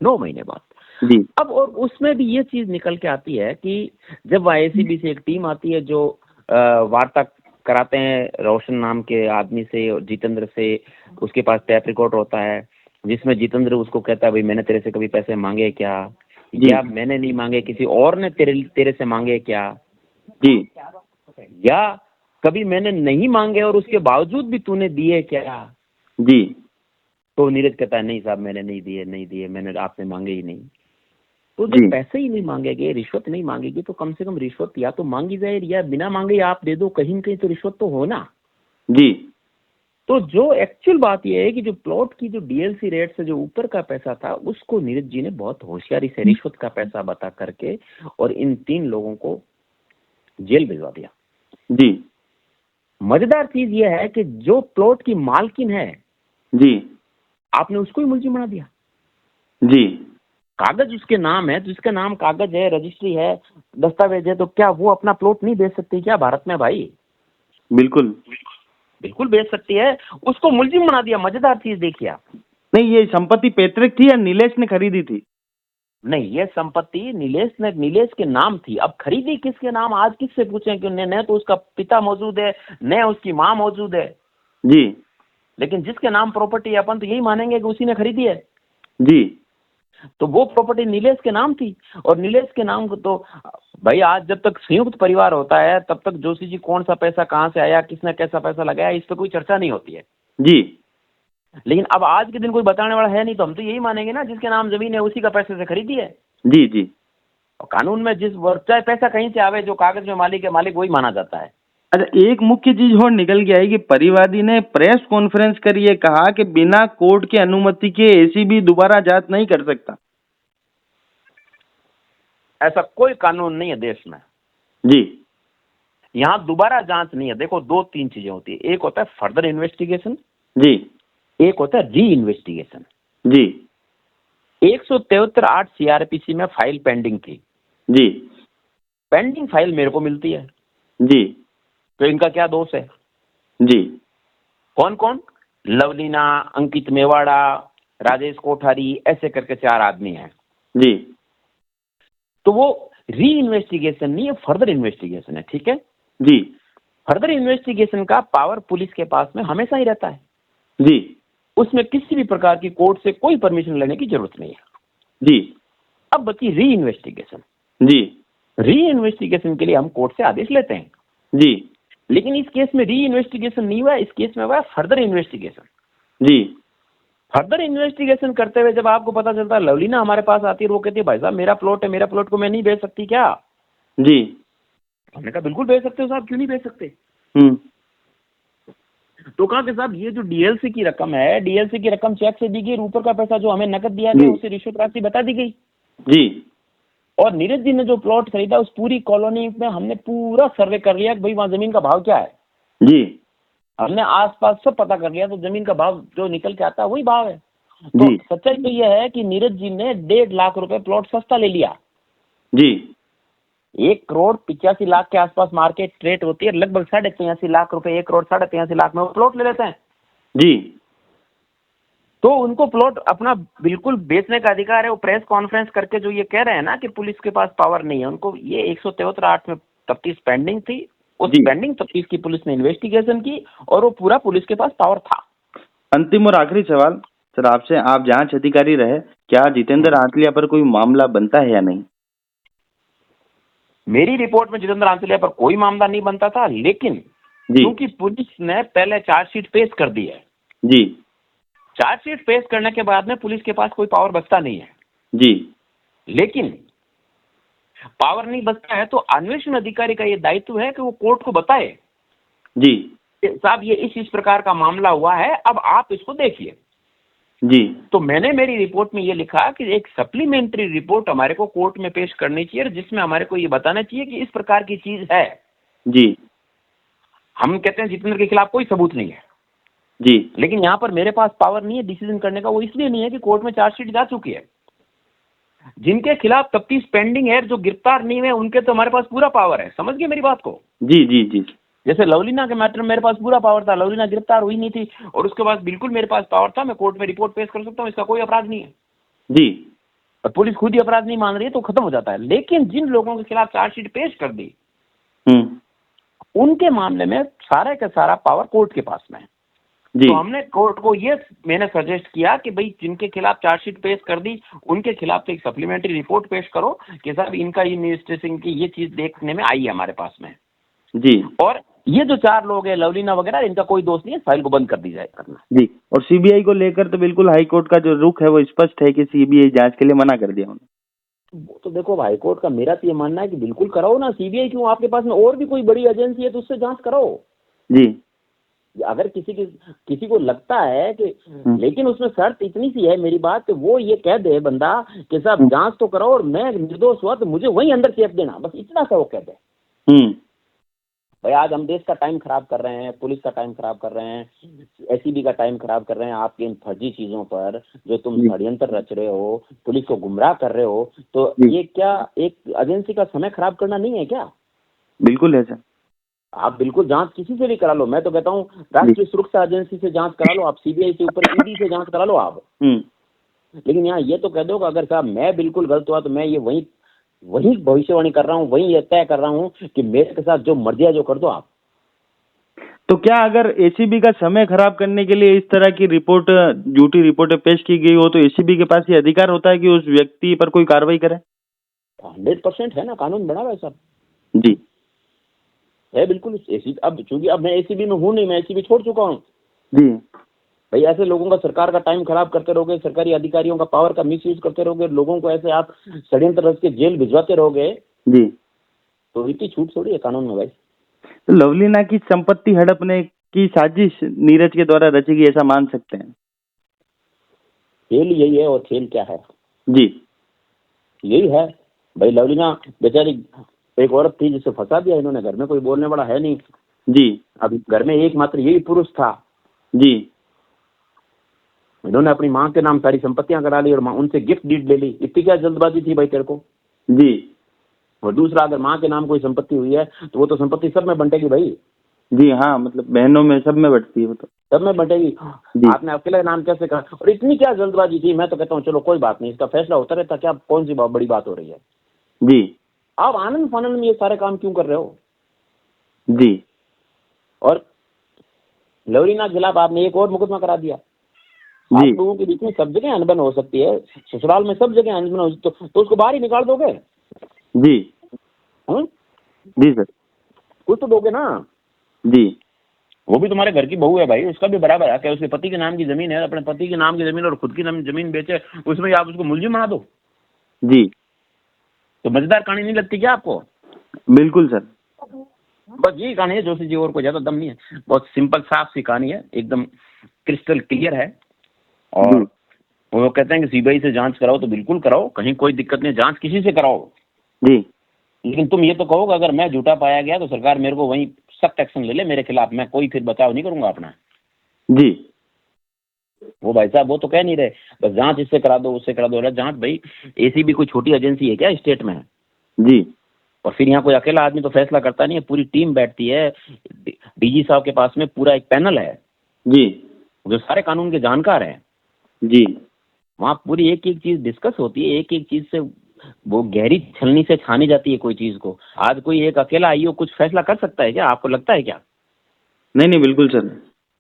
9 महीने बाद। जी अब और उसमें भी ये चीज निकल के आती है कि जब एसीबी से एक टीम आती है जो वार्ता कराते हैं रोशन नाम के आदमी से और जितेंद्र से, उसके पास टैप रिकॉर्ड होता है जिसमें जितेंद्र उसको कहता है भाई मैंने तेरे से कभी पैसे मांगे क्या, या मैंने नहीं मांगे, किसी और ने तेरे से मांगे क्या, जी या कभी मैंने नहीं मांगे और उसके बावजूद भी तूने दिए क्या। जी तो नीरज कहता है नहीं साहब मैंने नहीं दिए, मैंने आपने मांगे ही नहीं। तो जब पैसे ही नहीं मांगेगे, रिश्वत नहीं मांगेगी, तो कम से कम रिश्वत या तो मांगी जाए या बिना मांगे आप दे दो, कहीं न कहीं तो रिश्वत तो हो ना। जी तो जो एक्चुअल बात यह है कि जो प्लॉट की जो डीएलसी रेट से जो ऊपर का पैसा था, उसको नीरज जी ने बहुत होशियारी से रिश्वत का पैसा बता करके और इन 3 लोगों को जेल भिजवा दिया। जी मजेदार चीज यह है कि जो प्लॉट की मालकिन है जी आपने उसको ही मुलजिम बना दिया। जी कागज उसके नाम है, जिसका नाम कागज है, रजिस्ट्री है, दस्तावेज है, तो क्या वो अपना प्लॉट नहीं बेच सकती क्या भारत में भाई? बिल्कुल बिल्कुल बेच सकती है। उसको मुलजिम बना दिया। मजेदार चीज देखिए आप। नहीं, ये संपत्ति पैतृक थी या नीलेश ने खरीदी थी? नहीं, ये संपत्ति नीलेश के नाम थी। अब खरीदी किसके नाम, आज किससे पूछें कि न तो उसका पिता मौजूद है, न उसकी माँ मौजूद है, जी लेकिन जिसके नाम प्रॉपर्टी है अपन तो यही मानेंगे कि उसी ने खरीदी है। जी तो वो प्रॉपर्टी नीलेश के नाम थी, और नीलेश के नाम को तो भाई आज जब तक संयुक्त परिवार होता है तब तक जोशी जी कौन सा पैसा कहाँ से आया, किसने कैसा पैसा लगाया, इस पर कोई चर्चा नहीं होती है। जी लेकिन अब आज के दिन कोई बताने वाला है नहीं, तो हम तो यही मानेंगे ना जिसके नाम जमीन है उसी का पैसे से खरीदी है। जी जी और कानून में जिस चाहे पैसा कहीं से आवे, जो कागज में मालिक है, मालिक वही माना जाता है। अच्छा, एक मुख्य चीज और निकल के आई कि परिवादी ने प्रेस कॉन्फ्रेंस कर ये कहा कि बिना कोर्ट की अनुमति के एसीबी दोबारा जांच नहीं कर सकता। ऐसा कोई कानून नहीं है देश में। जी यहाँ दोबारा जांच नहीं है। देखो, दो तीन चीजें होती है। एक होता है फर्दर इन्वेस्टिगेशन, जी एक होता है री इन्वेस्टिगेशन। जी 173(8) सीआरपीसी में फाइल पेंडिंग थी। जी पेंडिंग फाइल मेरे को मिलती है, जी तो इनका क्या दोष है? जी कौन कौन? लवलीना, अंकित मेवाड़ा, राजेश कोठारी, ऐसे करके 4 आदमी हैं। जी तो वो री इन्वेस्टिगेशन नहीं है, फर्दर इन्वेस्टिगेशन है। ठीक है, जी फर्दर इन्वेस्टिगेशन का पावर पुलिस के पास में हमेशा ही रहता है। जी उसमें किसी भी प्रकार की कोर्ट से कोई परमिशन लेने की जरूरत नहीं है। जी अब बची री इन्वेस्टिगेशन। जी री इन्वेस्टिगेशन के लिए हम कोर्ट से आदेश लेते हैं, जी लेकिन इस केस में री इन्वेस्टिगेशन नहीं हुआ। इस केस में हुआ फर्दर इन्वेस्टिगेशन। जी फर्दर इन्वेस्टिगेशन करते हुए जब आपको पता चलता है, लवलीना हमारे पास आती है, वो कहती है भाई साहब मेरा प्लॉट है, मेरा प्लॉट को मैं नहीं बेच सकती क्या? जी हमने कहा बिल्कुल बेच सकते हो साहब, क्यों नहीं बेच सकते? हम्म तो कहा कि साहब ये जो डीएलसी की रकम है, डीएलसी की रकम चेक से दी गई, ऊपर का पैसा जो हमें नकद दिया गया उसे रिश्वत राशि बता दी गई। जी और नीरज जी ने जो प्लॉट खरीदा उस पूरी कॉलोनी में हमने पूरा सर्वे कर लिया कि भाई वहां जमीन का भाव क्या है। जी हमने आसपास सब पता कर लिया, तो जमीन का भाव जो निकल के आता है वही भाव है। तो जी सच्चाई तो यह है कि नीरज जी ने 1.5 लाख रुपए प्लॉट सस्ता ले लिया। जी 1,85,00,000 के आसपास मार्केट रेट होती है, लगभग 83.5 लाख रुपए, 1,83,50,000 में वो प्लॉट ले लेते हैं। जी तो उनको प्लॉट अपना बिल्कुल बेचने का अधिकार है। वो प्रेस कॉन्फ्रेंस करके जो ये कह रहे हैं ना कि पुलिस के पास पावर नहीं है, उनको ये 173(8) में तफ्तीश पेंडिंग थी। उस जी। पेंडिंग तफ्तीश की पुलिस ने इन्वेस्टिगेशन की और वो पूरा पुलिस के पास पावर था। अंतिम और आखिरी सवाल सर आपसे, आप जांच अधिकारी रहे, क्या जितेंद्र आंचलिया पर कोई मामला बनता है या नहीं? मेरी रिपोर्ट में जितेंद्र आंचलिया पर कोई मामला नहीं बनता था, लेकिन जी क्योंकि पुलिस ने पहले चार्जशीट पेश कर दी है, जी चार्जशीट पेश करने के बाद में पुलिस के पास कोई पावर बचता नहीं है। जी लेकिन पावर नहीं बचता है तो अन्वेषण अधिकारी का ये दायित्व है कि वो कोर्ट को बताए जी कि साहब ये इस प्रकार का मामला हुआ है, अब आप इसको देखिए। जी तो मैंने मेरी रिपोर्ट में ये लिखा कि एक सप्लीमेंट्री रिपोर्ट हमारे को कोर्ट में पेश करनी चाहिए, जिसमें हमारे को ये बताना चाहिए कि इस प्रकार की चीज है। जी हम कहते हैं जितेंद्र के खिलाफ कोई सबूत नहीं है, जी लेकिन यहाँ पर मेरे पास पावर नहीं है डिसीजन करने का। वो इसलिए नहीं है कि कोर्ट में चार्जशीट जा चुकी है। जिनके खिलाफ तफ्तीश पेंडिंग है, जो गिरफ्तार नहीं हुए, उनके तो हमारे पास पूरा पावर है। समझ गए मेरी बात को? जी जी जी जैसे लवलीना के मैटर में मेरे पास पूरा पावर था, लवलीना गिरफ्तार हुई नहीं थी और उसके बाद बिल्कुल मेरे पास पावर था, मैं कोर्ट में रिपोर्ट पेश कर सकता हूँ, इसका कोई अपराध नहीं है। जी और पुलिस खुद ही अपराध नहीं मान रही है तो खत्म हो जाता है। लेकिन जिन लोगों के खिलाफ चार्जशीट पेश कर दी, उनके मामले में सारे का सारा पावर कोर्ट के पास में है। जी तो हमने कोर्ट को ये मैंने सजेस्ट किया कि भाई जिनके खिलाफ चार्जशीट पेश कर दी उनके खिलाफ तो एक सप्लीमेंट्री रिपोर्ट पेश करो कि साहब इनका इन्वेस्टिगेशन की ये चीज देखने में आई है हमारे पास में। जी और ये जो 4 लोग हैं लवलीना वगैरह, इनका कोई दोष नहीं है, फाइल को बंद कर दी जाए करना। जी और सीबीआई को लेकर तो बिल्कुल हाई कोर्ट का जो रुख है वो स्पष्ट है कि सीबीआई जांच के लिए मना कर दिया उन्होंने। वो तो देखो हाई कोर्ट का मेरा तो ये मानना है कि बिल्कुल कराओ ना। सीबीआई क्यों, आपके पास में और भी कोई बड़ी एजेंसी है तो उससे जांच कराओ। जी अगर किसी को लगता है कि, लेकिन उसमें शर्त इतनी सी है मेरी बात कि वो ये कह दे बंदा कि साहब जांच तो कराओ और मैं निर्दोष हुआ तो मुझे वहीं अंदर सेफ देना, बस इतना सा वो कह दे। भाई आज हम देश का टाइम खराब कर रहे हैं, पुलिस का टाइम खराब कर रहे हैं, एसीबी का टाइम खराब कर रहे हैं आपकी इन फर्जी चीजों पर जो तुम षड्यंत्र रच रहे हो, पुलिस को गुमराह कर रहे हो, तो ये क्या एक एजेंसी का समय खराब करना नहीं है क्या? बिल्कुल है सर। आप बिल्कुल जांच किसी से भी करा लो, मैं तो कहता हूँ राष्ट्रीय सुरक्षा एजेंसी से जांच करा लो, आप सीबीआई से ऊपर ईडी से जांच करा लो आप। लेकिन यहाँ ये तो कह दो कि अगर साहब मैं बिल्कुल गलत हुआ तो मैं ये वही भविष्यवाणी कर रहा हूँ, वही ये तय कर रहा हूँ कि मेरे के साथ जो मर्जी है जो कर दो आप। तो क्या अगर एसीबी का समय खराब करने के लिए इस तरह की रिपोर्ट, झूठी रिपोर्टें पेश की गई हो, तो एसीबी के पास ये अधिकार होता है कि उस व्यक्ति पर कोई कार्रवाई करे? 100% है ना, कानून बना हुआ है सब। जी है बिल्कुल। अब चूंकि अब मैं एसीबी में हूँ नहीं, मैं एसीबी छोड़ चुका हूँ। जी भाई ऐसे लोगों का सरकार का टाइम खराब करते रहोगे, सरकारी अधिकारियों का पावर का मिसयूज करते रहोगे, लोगों को ऐसे आप षड्यंत्र रच के जेल भिजवाते रहोगे, जी। तो इतनी छूट थोड़ी है कानून में भाई। तो लवलीना की संपत्ति हड़पने की साजिश नीरज के द्वारा रची गई, ऐसा मान सकते हैं? खेल यही है, और खेल क्या है? जी यही है भाई। लवलीना बेचारी एक औरत थी जिसे फंसा दिया इन्होंने, घर में कोई बोलने वाला है नहीं। जी अभी घर में एकमात्र यही पुरुष था। जी इन्होंने अपनी माँ के नाम सारी संपत्तियां करा ली और माँ उनसे गिफ्ट डीड ले ली। इतनी क्या जल्दबाजी थी भाई तेरे को? जी और दूसरा, अगर माँ के नाम कोई संपत्ति हुई है तो वो तो संपत्ति सब में बंटेगी भाई, जी। हाँ, मतलब बहनों में सब में बढ़ती है वो तो। सब में बंटेगी। आपने अकेले नाम कैसे कहा? और इतनी क्या जल्दबाजी थी? मैं तो कहता हूँ चलो कोई बात नहीं, इसका फैसला होता रहता, क्या कौन सी बड़ी बात हो रही है? जी आप आनंद फानंद में ये सारे काम क्यों कर रहे हो? जी और लवलीना के खिलाफ आपने एक और मुकदमा करा दिया। आप जी लोगों के बीच में सब जगह अनबन हो सकती है, ससुराल में सब जगह अनबन हो सकती है, तो उसको बाहर ही निकाल दोगे? जी हम्म? जी सर। कुछ तो दोगे ना। जी वो भी तुम्हारे घर की बहू है भाई, उसका भी बराबर है। क्या उसके पति के नाम की जमीन है, अपने पति के नाम की जमीन और खुद की जमीन बेचे, उसमें आप उसको मुलजिम बना दो? जी तो मजेदार कहानी नहीं लगती क्या आपको? बिल्कुल सर। बस यही कहानी है जोशी जी, और कोई ज्यादा दम नहीं है। बहुत सिंपल साफ सी कहानी है, एकदम क्रिस्टल क्लियर है। और वो कहते हैं कि सीबीआई से जांच कराओ तो बिल्कुल कराओ, कहीं कोई दिक्कत नहीं, जांच किसी से कराओ। जी लेकिन तुम ये तो कहो कि अगर मैं झूठा पाया गया तो सरकार मेरे को वहीं सख्त एक्शन ले ले मेरे खिलाफ, मैं कोई फिर बचाव नहीं करूंगा अपना। जी वो भाई साहब वो तो कह नहीं रहे, बस जांच इससे करा दो उससे करा दो। अरे जांच भाई, एसीबी कोई छोटी एजेंसी है क्या स्टेट में? जी और फिर यहाँ कोई अकेला आदमी तो फैसला करता नहीं है, पूरी टीम बैठती है। डीजी साहब के पास में पूरा एक पैनल है जी जो सारे कानून के जानकार हैं। जी वहाँ पूरी एक एक चीज डिस्कस होती है, एक एक चीज से वो गहरी छलनी से छानी जाती है कोई चीज को। आज कोई एक अकेला आईओ कुछ फैसला कर सकता है क्या? आपको लगता है क्या? नहीं नहीं बिल्कुल सर।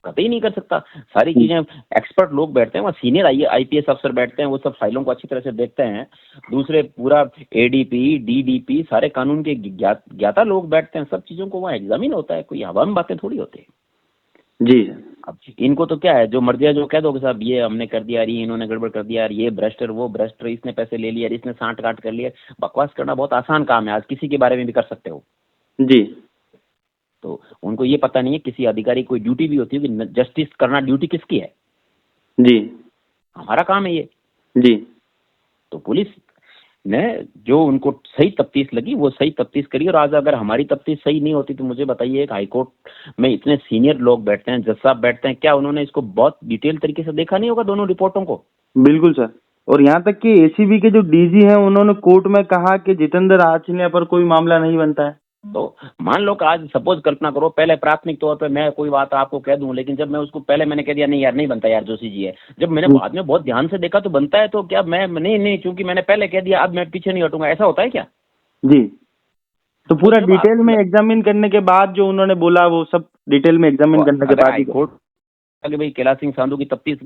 कतई नहीं कर सकता। सारी चीजें एक्सपर्ट लोग बैठते हैं, वहाँ सीनियर आईपीएस अफसर बैठते हैं, वो सब फाइलों को अच्छी तरह से देखते हैं। दूसरे पूरा एडीपी डीडीपी सारे कानून के ज्ञाता लोग बैठते हैं, सब चीजों को वहाँ एग्जामिन होता है, कोई हवा में बातें थोड़ी होती है। जी अब इनको तो क्या है, जो मर्जी है जो कह दो कि साहब ये हमने कर दिया, ये इन्होंने गड़बड़ कर दिया, ये भ्रष्ट वो भ्रष्ट, इसने पैसे ले लिया, इसने सांठ काट कर लिया। बकवास करना बहुत आसान काम है, आज किसी के बारे में भी कर सकते हो। जी तो उनको ये पता नहीं है किसी अधिकारी की कोई ड्यूटी भी होती है कि जस्टिस करना ड्यूटी किसकी है? जी हमारा काम है ये। जी तो पुलिस ने जो उनको सही तफ्तीश लगी वो सही तफ्तीश करी। और आज अगर हमारी तफ्तीश सही नहीं होती तो मुझे बताइए, एक हाईकोर्ट में इतने सीनियर लोग बैठते हैं, जज साहब बैठते हैं, क्या उन्होंने इसको बहुत डिटेल तरीके से देखा नहीं होगा दोनों रिपोर्टों को? बिल्कुल सर। और यहाँ तक कि एसीबी के जो डीजी हैं उन्होंने कोर्ट में कहा कि जितेंद्र आचन्या पर कोई मामला नहीं बनता है। तो मान लो कि आज सपोज कल्पना करो, पहले प्राथमिक तौर पे मैं कोई बात आपको कह दूं, लेकिन जब मैं उसको पहले मैंने कह दिया नहीं यार नहीं बनता यार जोशी जी है, जब मैंने बाद में बहुत ध्यान से देखा तो बनता है, तो क्या मैं नहीं चूंकि मैंने पहले कह दिया अब मैं पीछे नहीं हटूंगा, ऐसा होता है क्या? जी तो पूरा डिटेल में एग्जामिन करने के बाद जो उन्होंने बोला वो सब डिटेल में एग्जामिन करने के बाद ही कोर्ट कि भाई कैलाश सिंह सांधू की तफ्तीश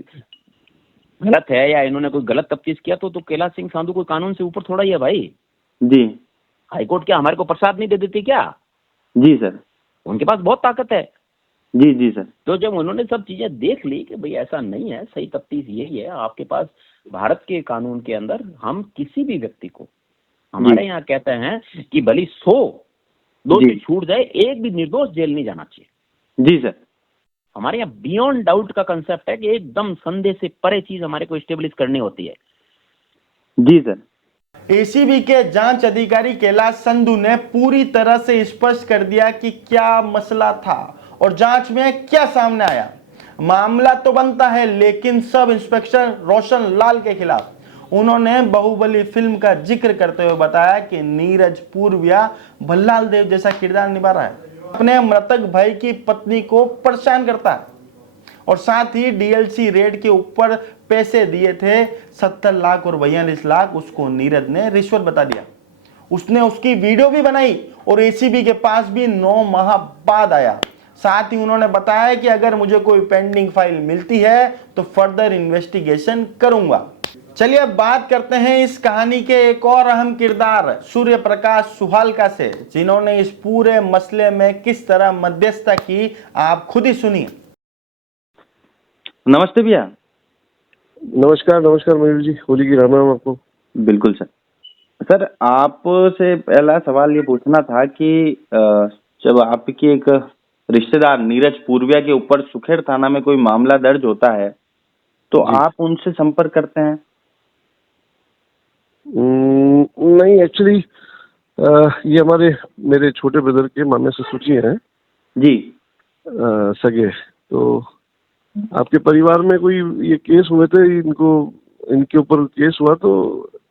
गलत है या इन्होंने कोई गलत तफ्तीश किया तो कैलाश सिंह सांधू कोई कानून से ऊपर थोड़ा ही है भाई। जी हाईकोर्ट क्या हमारे को प्रसाद नहीं दे देती क्या? जी सर। उनके पास बहुत ताकत है। जी जी सर। तो जब उन्होंने सब चीजें देख ली कि भाई ऐसा नहीं है, सही तफ्तीश यही है आपके पास, भारत के कानून के अंदर हम किसी भी व्यक्ति को, हमारे यहाँ कहते हैं कि भली 100 दोषी छूट जाए, एक भी निर्दोष जेल नहीं जाना चाहिए। जी सर। हमारे यहाँ बियॉन्ड डाउट का कंसेप्ट है कि एकदम संदेह से परे चीज हमारे को स्टेब्लिश करनी होती है। जी सर। एसीबी के जांच अधिकारी कैलाश संधू ने पूरी तरह से स्पष्ट कर दिया कि क्या मसला था और जांच में क्या सामने आया। मामला तो बनता है लेकिन सब इंस्पेक्टर रोशन लाल के खिलाफ। उन्होंने बाहुबली फिल्म का जिक्र करते हुए बताया कि नीरज पूर्विया भल्लाल देव जैसा किरदार निभा रहा है, अपने मृतक भाई की पत्नी को परेशान करता है और साथ ही डीएलसी रेड के ऊपर पैसे दिए थे 70 लाख और 42 लाख, उसको नीरज ने रिश्वत बता दिया। उसने उसकी वीडियो भी बनाई और एसीबी के पास भी 9 माह बाद आया। साथ ही उन्होंने बताया कि अगर मुझे कोई पेंडिंग फाइल मिलती है तो फर्दर इन्वेस्टिगेशन करूंगा। चलिए अब बात करते हैं इस कहानी के एक और अहम किरदार सूर्य प्रकाश सुहालका से, जिन्होंने इस पूरे मसले में किस तरह मध्यस्थता की, आप खुद ही सुनिए। नमस्ते भैया। नमस्कार नमस्कार मयूर जी, होली की राम राम आपको। बिल्कुल सर। सर आपसे पहला सवाल ये पूछना था कि जब आपकी एक रिश्तेदार नीरज पूर्विया के ऊपर सुखेड़ थाना में कोई मामला दर्ज होता है तो आप उनसे संपर्क करते हैं? नहीं, एक्चुअली ये मेरे छोटे ब्रदर के मामे ससुर जी हैं जी। सगे। तो आपके परिवार में कोई ये केस हुए थे, इनके ऊपर केस हुआ तो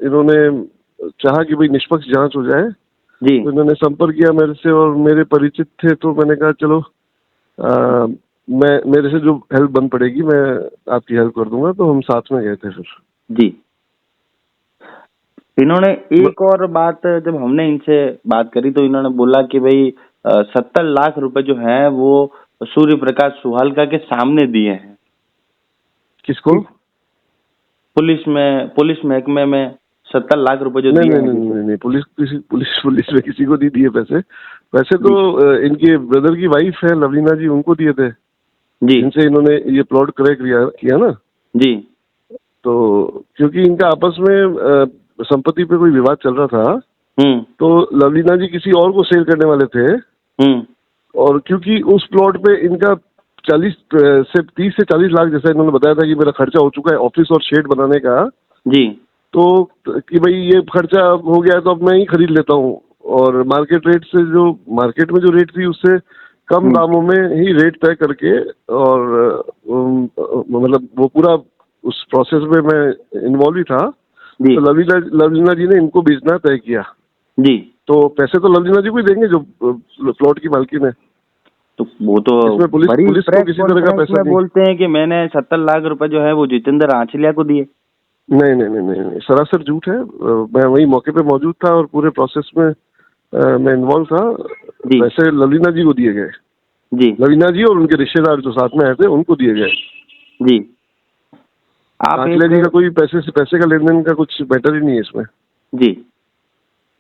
इन्होंने चाहा कि भाई निष्पक्ष जांच हो जाए जी। तो इन्होंने संपर्क किया मेरे से और मेरे परिचित थे, तो मैंने कहा चलो मेरे से जो हेल्प बन पड़ेगी मैं आपकी हेल्प कर दूंगा, तो हम साथ में गए थे फिर। जी। इन्होंने एक और बात, जब हमने इनसे बात करी तो इन्होंने बोला कि भाई 70 लाख रुपए जो है वो सूर्य प्रकाश सुहालका के सामने दिए हैं। किसको? पुलिस महकमे में 70 लाख रुपए जो दिए हैं। नहीं, पुलिस में किसी को नहीं दिए पैसे तो इनके ब्रदर की वाइफ है लवलीना जी, उनको दिए थे जी। इनसे इन्होंने ये प्लॉट क्रय किया ना जी। तो क्योंकि इनका आपस में संपत्ति पे कोई विवाद चल रहा था, तो लवलीना जी किसी और को सेल करने वाले थे और क्योंकि उस प्लॉट पे इनका 30 से 40 लाख जैसा इन्होंने बताया था कि मेरा खर्चा हो चुका है ऑफिस और शेड बनाने का जी। तो कि भाई ये खर्चा हो गया है तो अब मैं ही खरीद लेता हूँ, और मार्केट रेट से जो मार्केट में जो रेट थी उससे कम दामों में ही रेट तय करके, और मतलब वो पूरा उस प्रोसेस में मैं इन्वॉल्व ही था। तो लवलीना जी ने इनको बेचना तय किया जी। तो पैसे तो लवलीना जी को ही देंगे जो प्लॉट की मालकिन है। तो वो तो इसमें पुलिस को किसी तरह का पैसा नहीं। बोलते हैं कि मैंने 70 लाख रुपए जो है वो जितेंद्र आंचलिया को दिए। नहीं, सरासर झूठ है। मैं वही मौके पे मौजूद था और पूरे प्रोसेस में मैं इन्वॉल्व था। पैसे लवलीना जी को दिए गए जी। लवलीना जी और उनके रिश्तेदार जो साथ में आए थे उनको दिए गए जी। आंचलिया जी का कोई पैसे का लेन देन का कुछ मैटर ही नहीं है इसमें जी।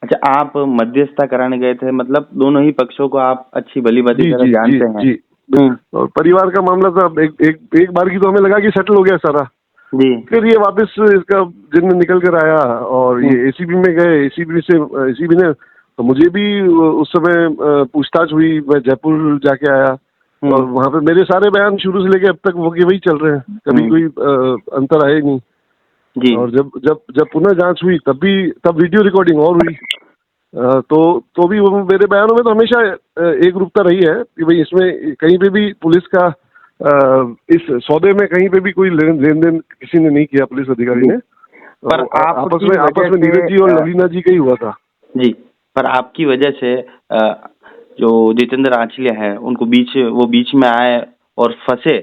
अच्छा, आप मध्यस्थता कराने गए थे, मतलब दोनों ही पक्षों को आप अच्छी भली बात जानते हैं जी। और परिवार का मामला था, एक बार की तो हमें लगा कि सेटल हो गया सारा जी। फिर ये वापस इसका दिन निकल कर आया और ये एसीबी में गए। एसीबी ने तो मुझे भी उस समय पूछताछ हुई, मैं जयपुर जाके आया और वहाँ पे मेरे सारे बयान शुरू से लेके अब तक वो वही चल रहे हैं, कभी कोई अंतर आया ही नहीं जी। और जब पुनः जांच हुई तब वीडियो रिकॉर्डिंग और हुई तो भी वो मेरे बयानों में तो हमेशा एक रूपता रही है कि भाई इसमें कहीं पे भी पुलिस का इस सौदे में कहीं पे भी कोई लेन देन किसी ने नहीं किया पुलिस अधिकारी ने। पर आपस में नीरज जी और लवलीना जी का ही हुआ था जी। पर आपकी वजह से जो जितेंद्र आंचलिया है उनको बीच में आए और फंसे,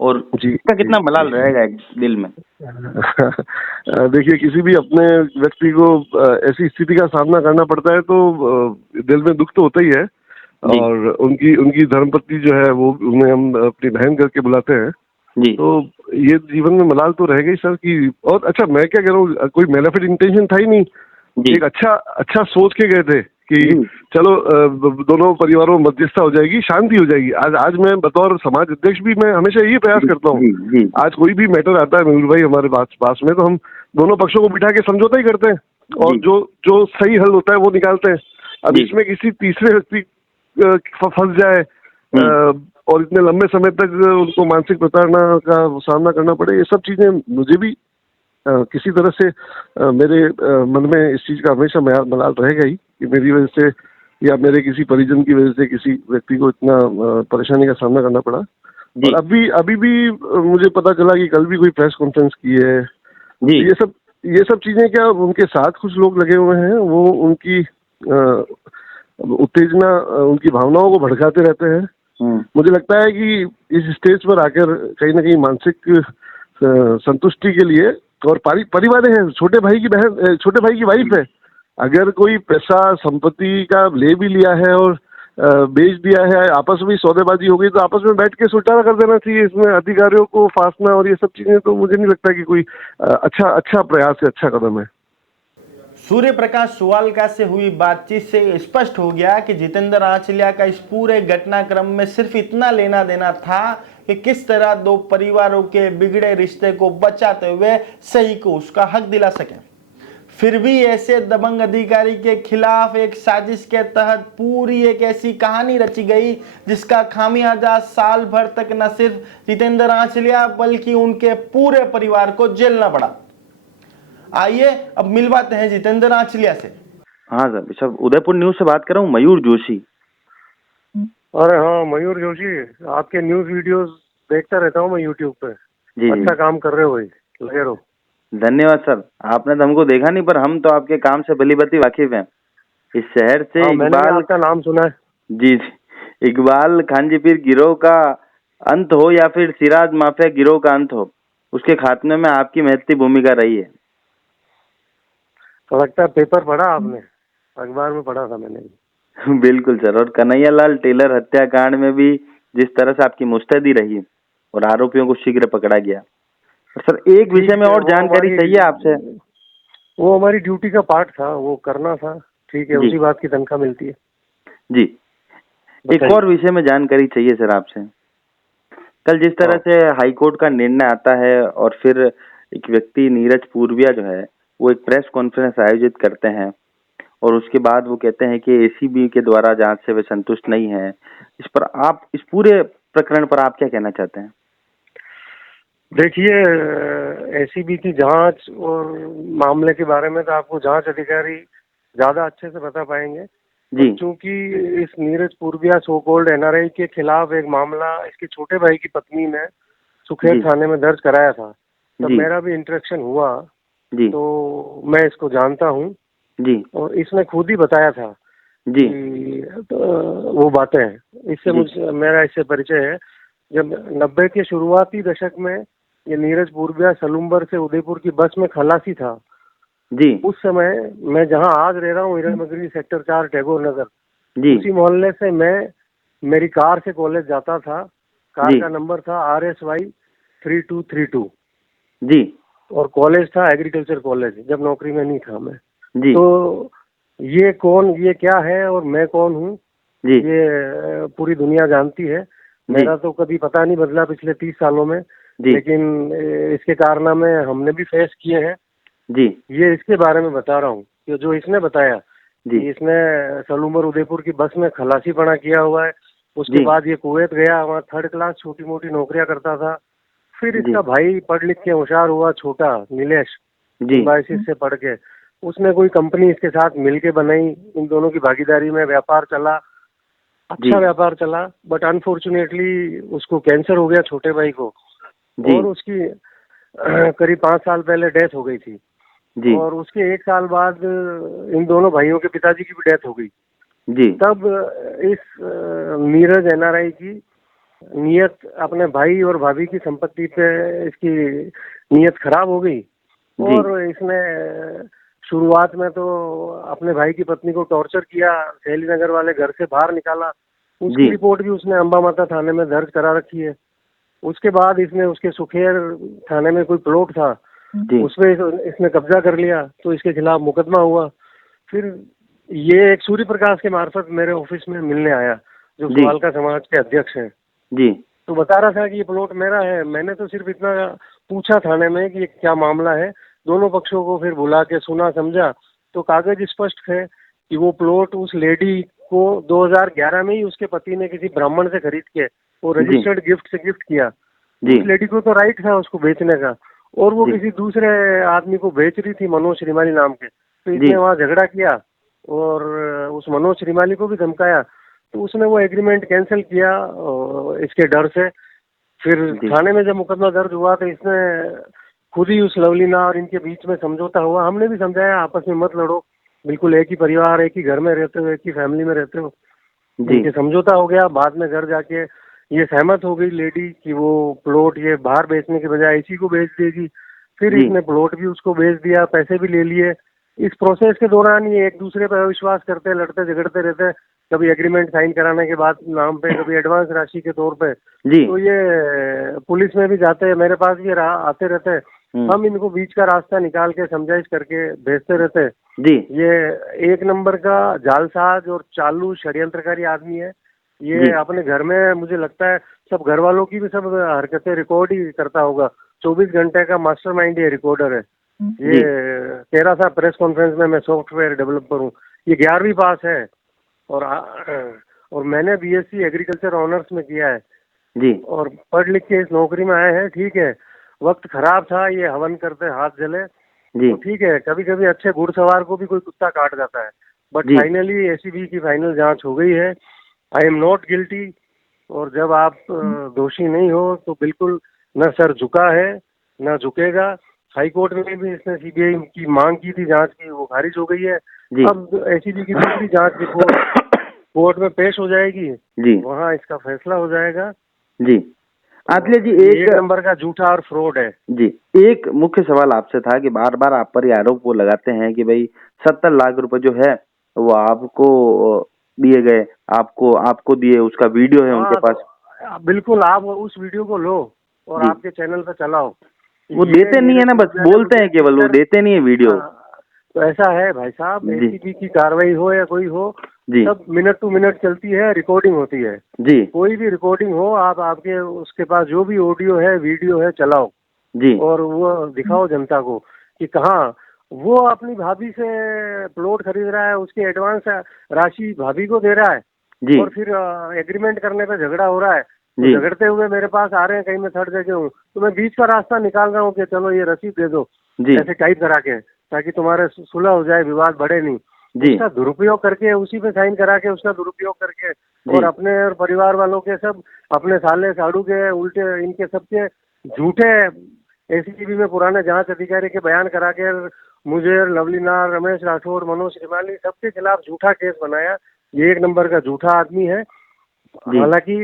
और इसका कितना मलाल रहेगा दिल में? देखिए, किसी भी अपने व्यक्ति को ऐसी स्थिति का सामना करना पड़ता है तो दिल में दुख तो होता ही है। और उनकी धर्मपत्नी जो है वो उन्हें हम अपनी बहन करके बुलाते हैं जी। तो ये जीवन में मलाल तो रहेगा ही सर की। और अच्छा, मैं क्या कह रहा हूँ, कोई मैलेफिट इंटेंशन था ही नहीं, एक अच्छा सोच के गए थे कि चलो दोनों परिवारों में मध्यस्थता हो जाएगी, शांति हो जाएगी। आज मैं बतौर समाज अध्यक्ष भी मैं हमेशा यही प्रयास करता हूँ। आज कोई भी मैटर आता है मयूर भाई हमारे पास में, तो हम दोनों पक्षों को बिठा के समझौता ही करते हैं और जो सही हल होता है वो निकालते हैं। अब इसमें किसी तीसरे व्यक्ति फंस जाए और इतने लंबे समय तक उनको मानसिक प्रताड़ना का सामना करना पड़े, ये सब चीजें मुझे भी किसी तरह से मेरे मन में इस चीज का हमेशा मलाल रहेगा ही कि मेरी वजह से या मेरे किसी परिजन की वजह से किसी व्यक्ति को इतना परेशानी का सामना करना पड़ा। जी। और अभी भी मुझे पता चला कि कल भी कोई प्रेस कॉन्फ्रेंस की है। जी। ये सब चीजें क्या उनके साथ कुछ लोग लगे हुए हैं, वो उनकी उत्तेजना, उनकी भावनाओं को भड़काते रहते हैं। मुझे लगता है कि इस स्टेज पर आकर कहीं ना कहीं मानसिक संतुष्टि के लिए, और परिवार है, छोटे भाई की वाइफ है, अगर कोई पैसा संपत्ति का ले भी लिया है और बेच दिया है, आपस में सौदेबाजी हो गई, तो आपस में बैठ के सुलझाना कर देना चाहिए। इसमें अधिकारियों को फांसना और ये सब चीजें तो मुझे नहीं लगता कि कोई अच्छा प्रयास है, अच्छा कदम है। सूर्य प्रकाश सुवालका से हुई बातचीत से स्पष्ट हो गया कि जितेंद्र आंचलिया का इस पूरे घटनाक्रम में सिर्फ इतना लेना देना था कि किस तरह दो परिवारों के बिगड़े रिश्ते को बचाते हुए सही को उसका हक दिला सके। फिर भी ऐसे दबंग अधिकारी के खिलाफ एक साजिश के तहत पूरी एक ऐसी कहानी रची गई जिसका खामियाजा साल भर तक न सिर्फ जितेंद्र आंचलिया बल्कि उनके पूरे परिवार को झेलना पड़ा। आइए अब मिलवाते हैं जितेंद्र आंचलिया से। हाँ सर, उदयपुर न्यूज से बात कर रहा हूँ, मयूर जोशी। अरे हाँ मयूर जोशी, आपके न्यूज वीडियोस देखता रहता हूँ मैं यूट्यूब पे। जी। अच्छा काम कर रहे हो भाई, लगे रहो। धन्यवाद सर। आपने तो हमको देखा नहीं, पर हम तो आपके काम से भलीभांति वाकिफ हैं। इस शहर से मैंने आपका नाम सुना है। जी, इकबाल खानजी पीर गिरोह का अंत हो या फिर सिराज माफिया गिरोह का अंत हो, उसके खात्मे में आपकी महत्वपूर्ण भूमिका रही है। तो लगता है पेपर पढ़ा आपने, अखबार में पढ़ा था मैंने। बिल्कुल सर। और कन्हैयालाल टेलर हत्याकांड में भी जिस तरह से आपकी मुस्तैदी रही और आरोपियों को शीघ्र पकड़ा गया। सर एक विषय में और जानकारी चाहिए आपसे। वो हमारी ड्यूटी का पार्ट था, वो करना था, ठीक है, उसी बात की तनख्वाह मिलती है। जी। एक और विषय में जानकारी चाहिए सर आपसे। कल जिस तरह से हाईकोर्ट का निर्णय आता है और फिर एक व्यक्ति नीरज पूर्विया जो है वो एक प्रेस कॉन्फ्रेंस आयोजित करते हैं और उसके बाद वो कहते हैं कि एसीबी के द्वारा जांच से वे संतुष्ट नहीं है, इस पर आप, इस पूरे प्रकरण पर आप क्या कहना चाहते हैं? देखिए, एसीबी की जांच और मामले के बारे में तो आपको जांच अधिकारी ज्यादा अच्छे से बता पाएंगे जी। क्योंकि इस Neeraj Purvia so called NRI के खिलाफ एक मामला इसके छोटे भाई की पत्नी ने सुखेर थाने में दर्ज कराया था, तब मेरा भी इंटरेक्शन हुआ जी। तो मैं इसको जानता हूँ जी, और इसने खुद ही बताया था जी तो वो बातें, इससे मुझे मेरा इससे परिचय है। जब 90 के शुरुआती दशक में ये नीरज पूर्विया सलूम्बर से उदयपुर की बस में खलासी था जी, उस समय मैं जहाँ आज रह रहा हूँ हीरानगरी सेक्टर 4 टैगोर नगर जी, उसी मोहल्ले से मैं मेरी कार से कॉलेज जाता था। कार का नंबर था RSY 3232 जी, और कॉलेज था एग्रीकल्चर कॉलेज, जब नौकरी में नहीं था मैं जी। तो ये कौन, ये क्या है और मैं कौन हूँ जी, ये पूरी दुनिया जानती है। मेरा तो कभी पता नहीं बदला पिछले 30 सालों में जी, लेकिन इसके कारनामे हमने भी फेस किए हैं जी। ये इसके बारे में बता रहा हूँ कि जो इसने बताया जी, इसने सलूम्बर उदयपुर की बस में खलासीपना किया हुआ है। उसके बाद ये कुवैत गया, वहाँ 3rd क्लास छोटी मोटी नौकरियां करता था। फिर इसका भाई पढ़ लिख के होशियार हुआ, छोटा नीलेश जी, सिंबायोसिस से पढ़ के, उसने कोई कंपनी इसके साथ मिलके बनाई। इन दोनों की भागीदारी में व्यापार चला, अच्छा व्यापार चला, बट अनफॉर्चुनेटली उसको कैंसर हो गया छोटे भाई को और उसकी करीब 5 साल पहले डेथ हो गई थी जी। और उसके 1 साल बाद इन दोनों भाइयों के पिताजी की भी डेथ हो गई जी। तब इस नीरज एनआरआई की नियत अपने भाई और भाभी की संपत्ति पे इसकी नियत खराब हो गई और इसने शुरुआत में तो अपने भाई की पत्नी को टॉर्चर किया, सहेली नगर वाले घर से बाहर निकाला। उसकी रिपोर्ट भी उसने अंबा माता थाने में दर्ज करा रखी है। उसके बाद इसने उसके सुखेर थाने में कोई प्लॉट था उसमें इसने कब्जा कर लिया, तो इसके खिलाफ मुकदमा हुआ। फिर ये एक सूर्य प्रकाश के मार्फत मेरे ऑफिस में मिलने आया, जो सुवालका समाज के अध्यक्ष हैं जी। तो बता रहा था कि ये प्लॉट मेरा है। मैंने तो सिर्फ इतना पूछा थाने में कि ये क्या मामला है, दोनों पक्षों को फिर बुला के सुना समझा, तो कागज स्पष्ट है कि वो प्लॉट उस लेडी को 2011 में ही उसके पति ने किसी ब्राह्मण से खरीद के वो रजिस्टर्ड गिफ्ट से गिफ्ट किया। उस लेडी को तो राइट था उसको बेचने का, और वो जी। किसी दूसरे आदमी को बेच रही थी, मनोज श्रीमाली नाम के। तो जी। इसने वहाँ झगड़ा किया और उस मनोज श्रीमाली को भी धमकाया, तो उसने वो एग्रीमेंट कैंसिल किया इसके डर से। फिर जी। थाने में जब मुकदमा दर्ज हुआ तो इसने खुद ही उस लवलीना और इनके बीच में समझौता हुआ। हमने भी समझाया आपस में मत लड़ो, बिल्कुल एक ही परिवार, एक ही घर में रहते हो, एक ही फैमिली में रहते हो। जी। इनके समझौता हो गया। बाद में घर जाके ये सहमत हो गई लेडी कि वो प्लॉट ये बाहर बेचने के बजाय इसी को बेच देगी। फिर जी। इसने प्लॉट भी उसको बेच दिया, पैसे भी ले लिए। इस प्रोसेस के दौरान ये एक दूसरे पर अविश्वास करते, लड़ते झगड़ते रहते, कभी एग्रीमेंट साइन कराने के बाद नाम पे, कभी एडवांस राशि के तौर पे। जी। तो ये पुलिस में भी जाते हैं, मेरे पास भी आते रहते हैं। हम इनको बीच का रास्ता निकाल के समझाइश करके भेजते रहते हैं। जी। ये एक नंबर का जालसाज और चालू षड्यंत्रकारी आदमी है। जी। ये अपने घर में मुझे लगता है सब घर वालों की भी सब हरकतें रिकॉर्ड ही करता होगा। 24 घंटे का मास्टरमाइंड ये रिकॉर्डर है। ये कह रहा था प्रेस कॉन्फ्रेंस में, मैं सॉफ्टवेयर डेवलपर हूँ। ये 11वीं पास है और मैंने बीएससी एग्रीकल्चर ऑनर्स में किया है। जी। और पढ़ लिख के इस नौकरी में आए हैं। ठीक है, वक्त खराब था, ये हवन करते हाथ जले। जी। तो ठीक है, कभी कभी अच्छे घुड़सवार को भी कोई कुत्ता काट जाता है। बट जी। फाइनली एसीबी की फाइनल जांच हो गई है। I am not guilty. और जब आप दोषी नहीं हो तो बिल्कुल न सर झुका है न झुकेगा। हाई कोर्ट में भी इसने सीबीआई की मांग की थी जांच की, वो खारिज हो गई है। जी। अब एसीबी की दूसरी जांच रिपोर्ट कोर्ट में पेश हो जाएगी। जी। वहाँ इसका फैसला हो जाएगा। जी। आदित्य जी, एक नंबर का झूठा और फ्रॉड है। जी, एक मुख्य सवाल आपसे था कि बार बार आप पर ये आरोप वो लगाते हैं कि भाई 70 लाख रुपए जो है वो आपको दिए गए, आपको दिए, उसका वीडियो है उनके पास। तो बिल्कुल आप उस वीडियो को लो और जी। आपके चैनल पे चलाओ। वो ये देते नहीं है ना, बस नीरज बोलते हैं केवल, वो देते नहीं है वीडियो। तो ऐसा है भाई साहब, जी। एसीबी की कार्रवाई हो या कोई हो, जी। सब मिनट टू मिनट चलती है, रिकॉर्डिंग होती है। जी। कोई भी रिकॉर्डिंग हो, आपके उसके पास जो भी ऑडियो है, वीडियो है, चलाओ। जी। और वो दिखाओ जनता को कि कहाँ वो अपनी भाभी से प्लॉट खरीद रहा है, उसकी एडवांस राशि भाभी को दे रहा है। जी। और फिर एग्रीमेंट करने पे झगड़ा हो रहा है। तो जी। झगड़ते हुए मेरे पास आ रहे हैं, कहीं मैं थर्ड जगह हूँ, तो मैं बीच का रास्ता निकाल रहा हूँ कि चलो ये रसीद दे दो, जी। ऐसे टाइप करा के, ताकि तुम्हारे सुलह हो जाए, विवाद बढ़े नहीं। जी। उसका दुरुपयोग करके, उसी पे साइन करा के उसका दुरुपयोग करके, जी। और अपने और परिवार वालों के सब, अपने साले साड़ू के उल्टे, इनके सबके झूठे एसीबी में पुराने जांच अधिकारी के बयान करा के मुझे, लवली नार, रमेश राठौड़, मनोज श्रीमाली, सबके खिलाफ झूठा केस बनाया। ये एक नंबर का झूठा आदमी है। जी। हालांकि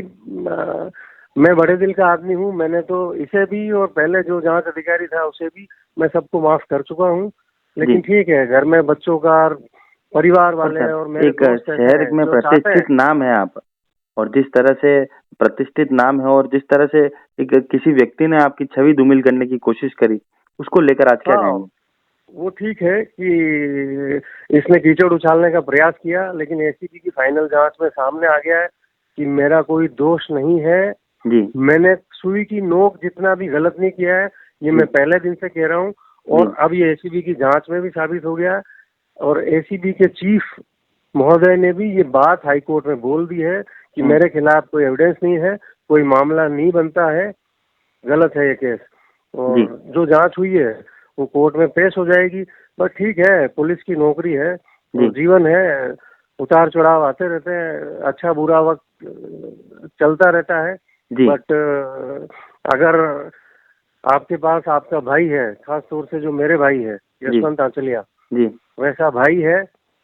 मैं बड़े दिल का आदमी हूँ। मैंने तो इसे भी और पहले जो जांच अधिकारी था उसे भी मैं सबको माफ कर चुका हूँ। लेकिन जी। ठीक है, घर में बच्चों का और परिवार वाले सर, और मेरे एक दोस्त ऐसे शहर हैं में जो चाहते प्रतिष्ठित हैं। नाम है आप, और जिस तरह से प्रतिष्ठित नाम है और जिस तरह से एक किसी व्यक्ति ने आपकी छवि धूमिल करने की कोशिश करी, उसको लेकर आज क्या हाँ, कहेंगे? वो ठीक है कि इसने कीचड़ उछालने का प्रयास किया, लेकिन एसीबी की फाइनल जांच में सामने आ गया है कि मेरा कोई दोष नहीं है। जी। मैंने सुई की नोक जितना भी गलत नहीं किया है, ये मैं पहले दिन से कह रहा हूँ। और अब ये एसीबी की जांच में भी साबित हो गया। और एसीबी के चीफ महोदय ने भी ये बात हाई कोर्ट में बोल दी है कि मेरे खिलाफ कोई एविडेंस नहीं है, कोई मामला नहीं बनता है, गलत है ये केस। और जो जांच हुई है वो कोर्ट में पेश हो जाएगी। बट ठीक है, पुलिस की नौकरी है और जीवन है, उतार चढ़ाव आते रहते हैं, अच्छा बुरा वक्त चलता रहता है। बट अगर आपके पास आपका भाई है, खास तौर से जो मेरे भाई है यशवंत आंचलिया, वैसा भाई है,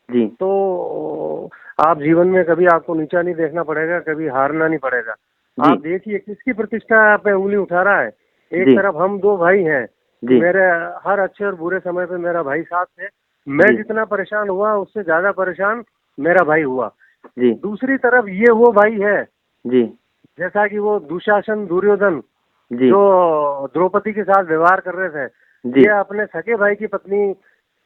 जी। तो आप जीवन में कभी आपको नीचा नहीं देखना पड़ेगा, कभी हारना नहीं पड़ेगा। आप देखिए किसकी प्रतिष्ठा पे उंगली उठा रहा है। एक तरफ हम दो भाई हैं, मेरे हर अच्छे और बुरे समय पे मेरा भाई साथ है। मैं जितना परेशान हुआ उससे ज्यादा परेशान मेरा भाई हुआ। दूसरी तरफ ये वो भाई है जी। जैसा कि वो दुशासन, दुर्योधन जी। जो द्रौपदी के साथ व्यवहार कर रहे थे, ये अपने सगे भाई की पत्नी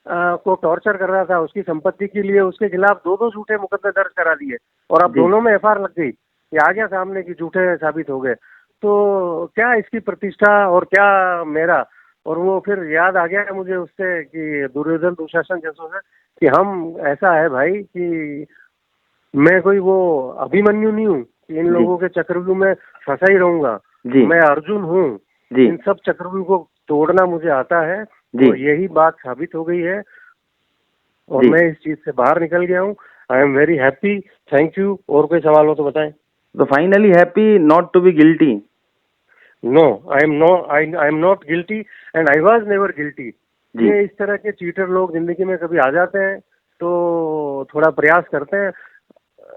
को टॉर्चर कर रहा था उसकी संपत्ति के लिए। उसके खिलाफ दो झूठे मुकदमे दर्ज करा दिए और अब दोनों में एफआईआर लग गई। ये आ गया सामने कि झूठे साबित हो गए। तो क्या इसकी प्रतिष्ठा और क्या मेरा। और वो फिर याद आ गया मुझे उससे कि दुर्योधन दुशासन जैसों से कि हम, ऐसा है भाई कि मैं कोई वो अभिमन्यु नहीं हूँ कि इन लोगों के चक्रव्यूह में फंसा ही रहूंगा। मैं अर्जुन हूँ, इन सब चक्रव्यूह को तोड़ना मुझे आता है जी। और यही बात साबित हो गई है और जी। मैं इस चीज से बाहर निकल गया हूँ। I am very happy, thank you. और कोई सवाल हो तो बताएं। तो finally happy not to be guilty. No, I am not guilty and I was never guilty. जी। ये इस तरह के चीटर लोग जिंदगी में कभी आ जाते हैं तो थोड़ा प्रयास करते हैं।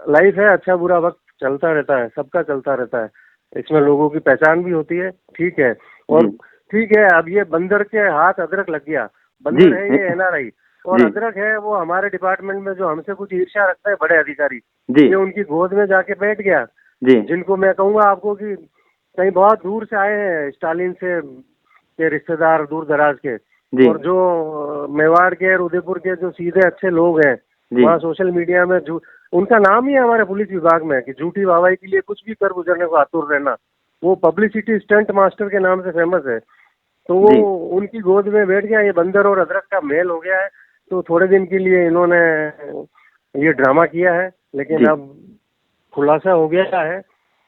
लाइफ है, अच्छा बुरा वक्त चलता रहता है, सबका चलता रहता है, इसमें लोगों की पहचान भी होती है, ठीक है। और जी। ठीक है, अब ये बंदर के हाथ अदरक लग गया। बंदर जी। है ये NRI और जी। अदरक है वो हमारे डिपार्टमेंट में जो हमसे कुछ ईर्ष्या रखता है बड़े अधिकारी, जी। ये उनकी गोद में जाके बैठ गया। जी। जिनको मैं कहूंगा आपको कि कहीं बहुत दूर से आए हैं, स्टालिन से के रिश्तेदार, दूर दराज के, जी। और जो मेवाड़ के और उदयपुर के जो सीधे अच्छे लोग हैं, जी। वहाँ सोशल मीडिया में उनका नाम ही है हमारे पुलिस विभाग में कि झूठी वाहवाही के लिए कुछ भी कर गुजरने को आतुर रहना। वो पब्लिसिटी स्टंट मास्टर के नाम से फेमस है। तो वो जी। उनकी गोद में बैठ गया। ये बंदर और अदरक का मेल हो गया है। तो थोड़े दिन के लिए इन्होंने ये ड्रामा किया है, लेकिन जी। अब खुलासा हो गया है,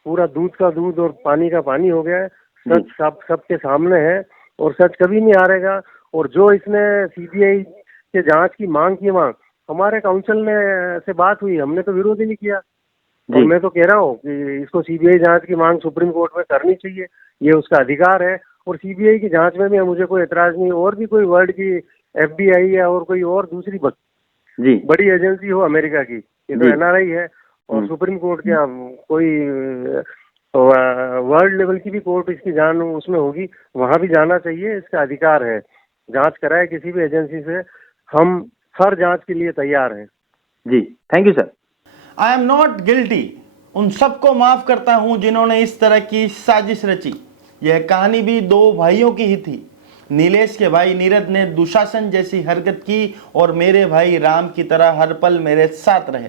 पूरा दूध का दूध और पानी का पानी हो गया है। सच सबके सामने है और सच कभी नहीं हारेगा। और जो इसने CBI के जांच की मांग की, हमारे काउंसिल ने से बात हुई, हमने तो विरोध ही नहीं किया। और मैं तो कह रहा हूँ कि इसको CBI जांच की मांग सुप्रीम कोर्ट में करनी चाहिए, ये उसका अधिकार है। और CBI की जांच में भी मुझे कोई एतराज नहीं। और भी कोई वर्ल्ड की FBI या और कोई और दूसरी जी। बड़ी एजेंसी हो अमेरिका की, ये तो जी। NRI है। और सुप्रीम कोर्ट क्या कोई वर्ल्ड लेवल की भी कोर्ट इसकी जान उसमें होगी, वहां भी जाना चाहिए, इसका अधिकार है। जांच कराए किसी भी एजेंसी से, हम हर जांच के लिए तैयार हैं। जी, thank you sir. I am not guilty. उन सबको माफ करता हूं जिन्होंने इस तरह की साजिश रची। यह कहानी भी दो भाइयों की ही थी। नीलेश के भाई नीरज ने दुशासन जैसी हरकत की और मेरे भाई राम की तरह हर पल मेरे साथ रहे।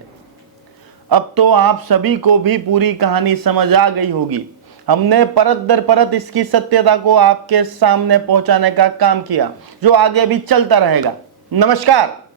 अब तो आप सभी को भी पूरी कहानी समझ आ गई होगी। हमने परत दर परत इसकी सत्यता को आपके सामने पहुंचाने का काम किया, जो आगे भी चलता रहेगा। नमस्कार।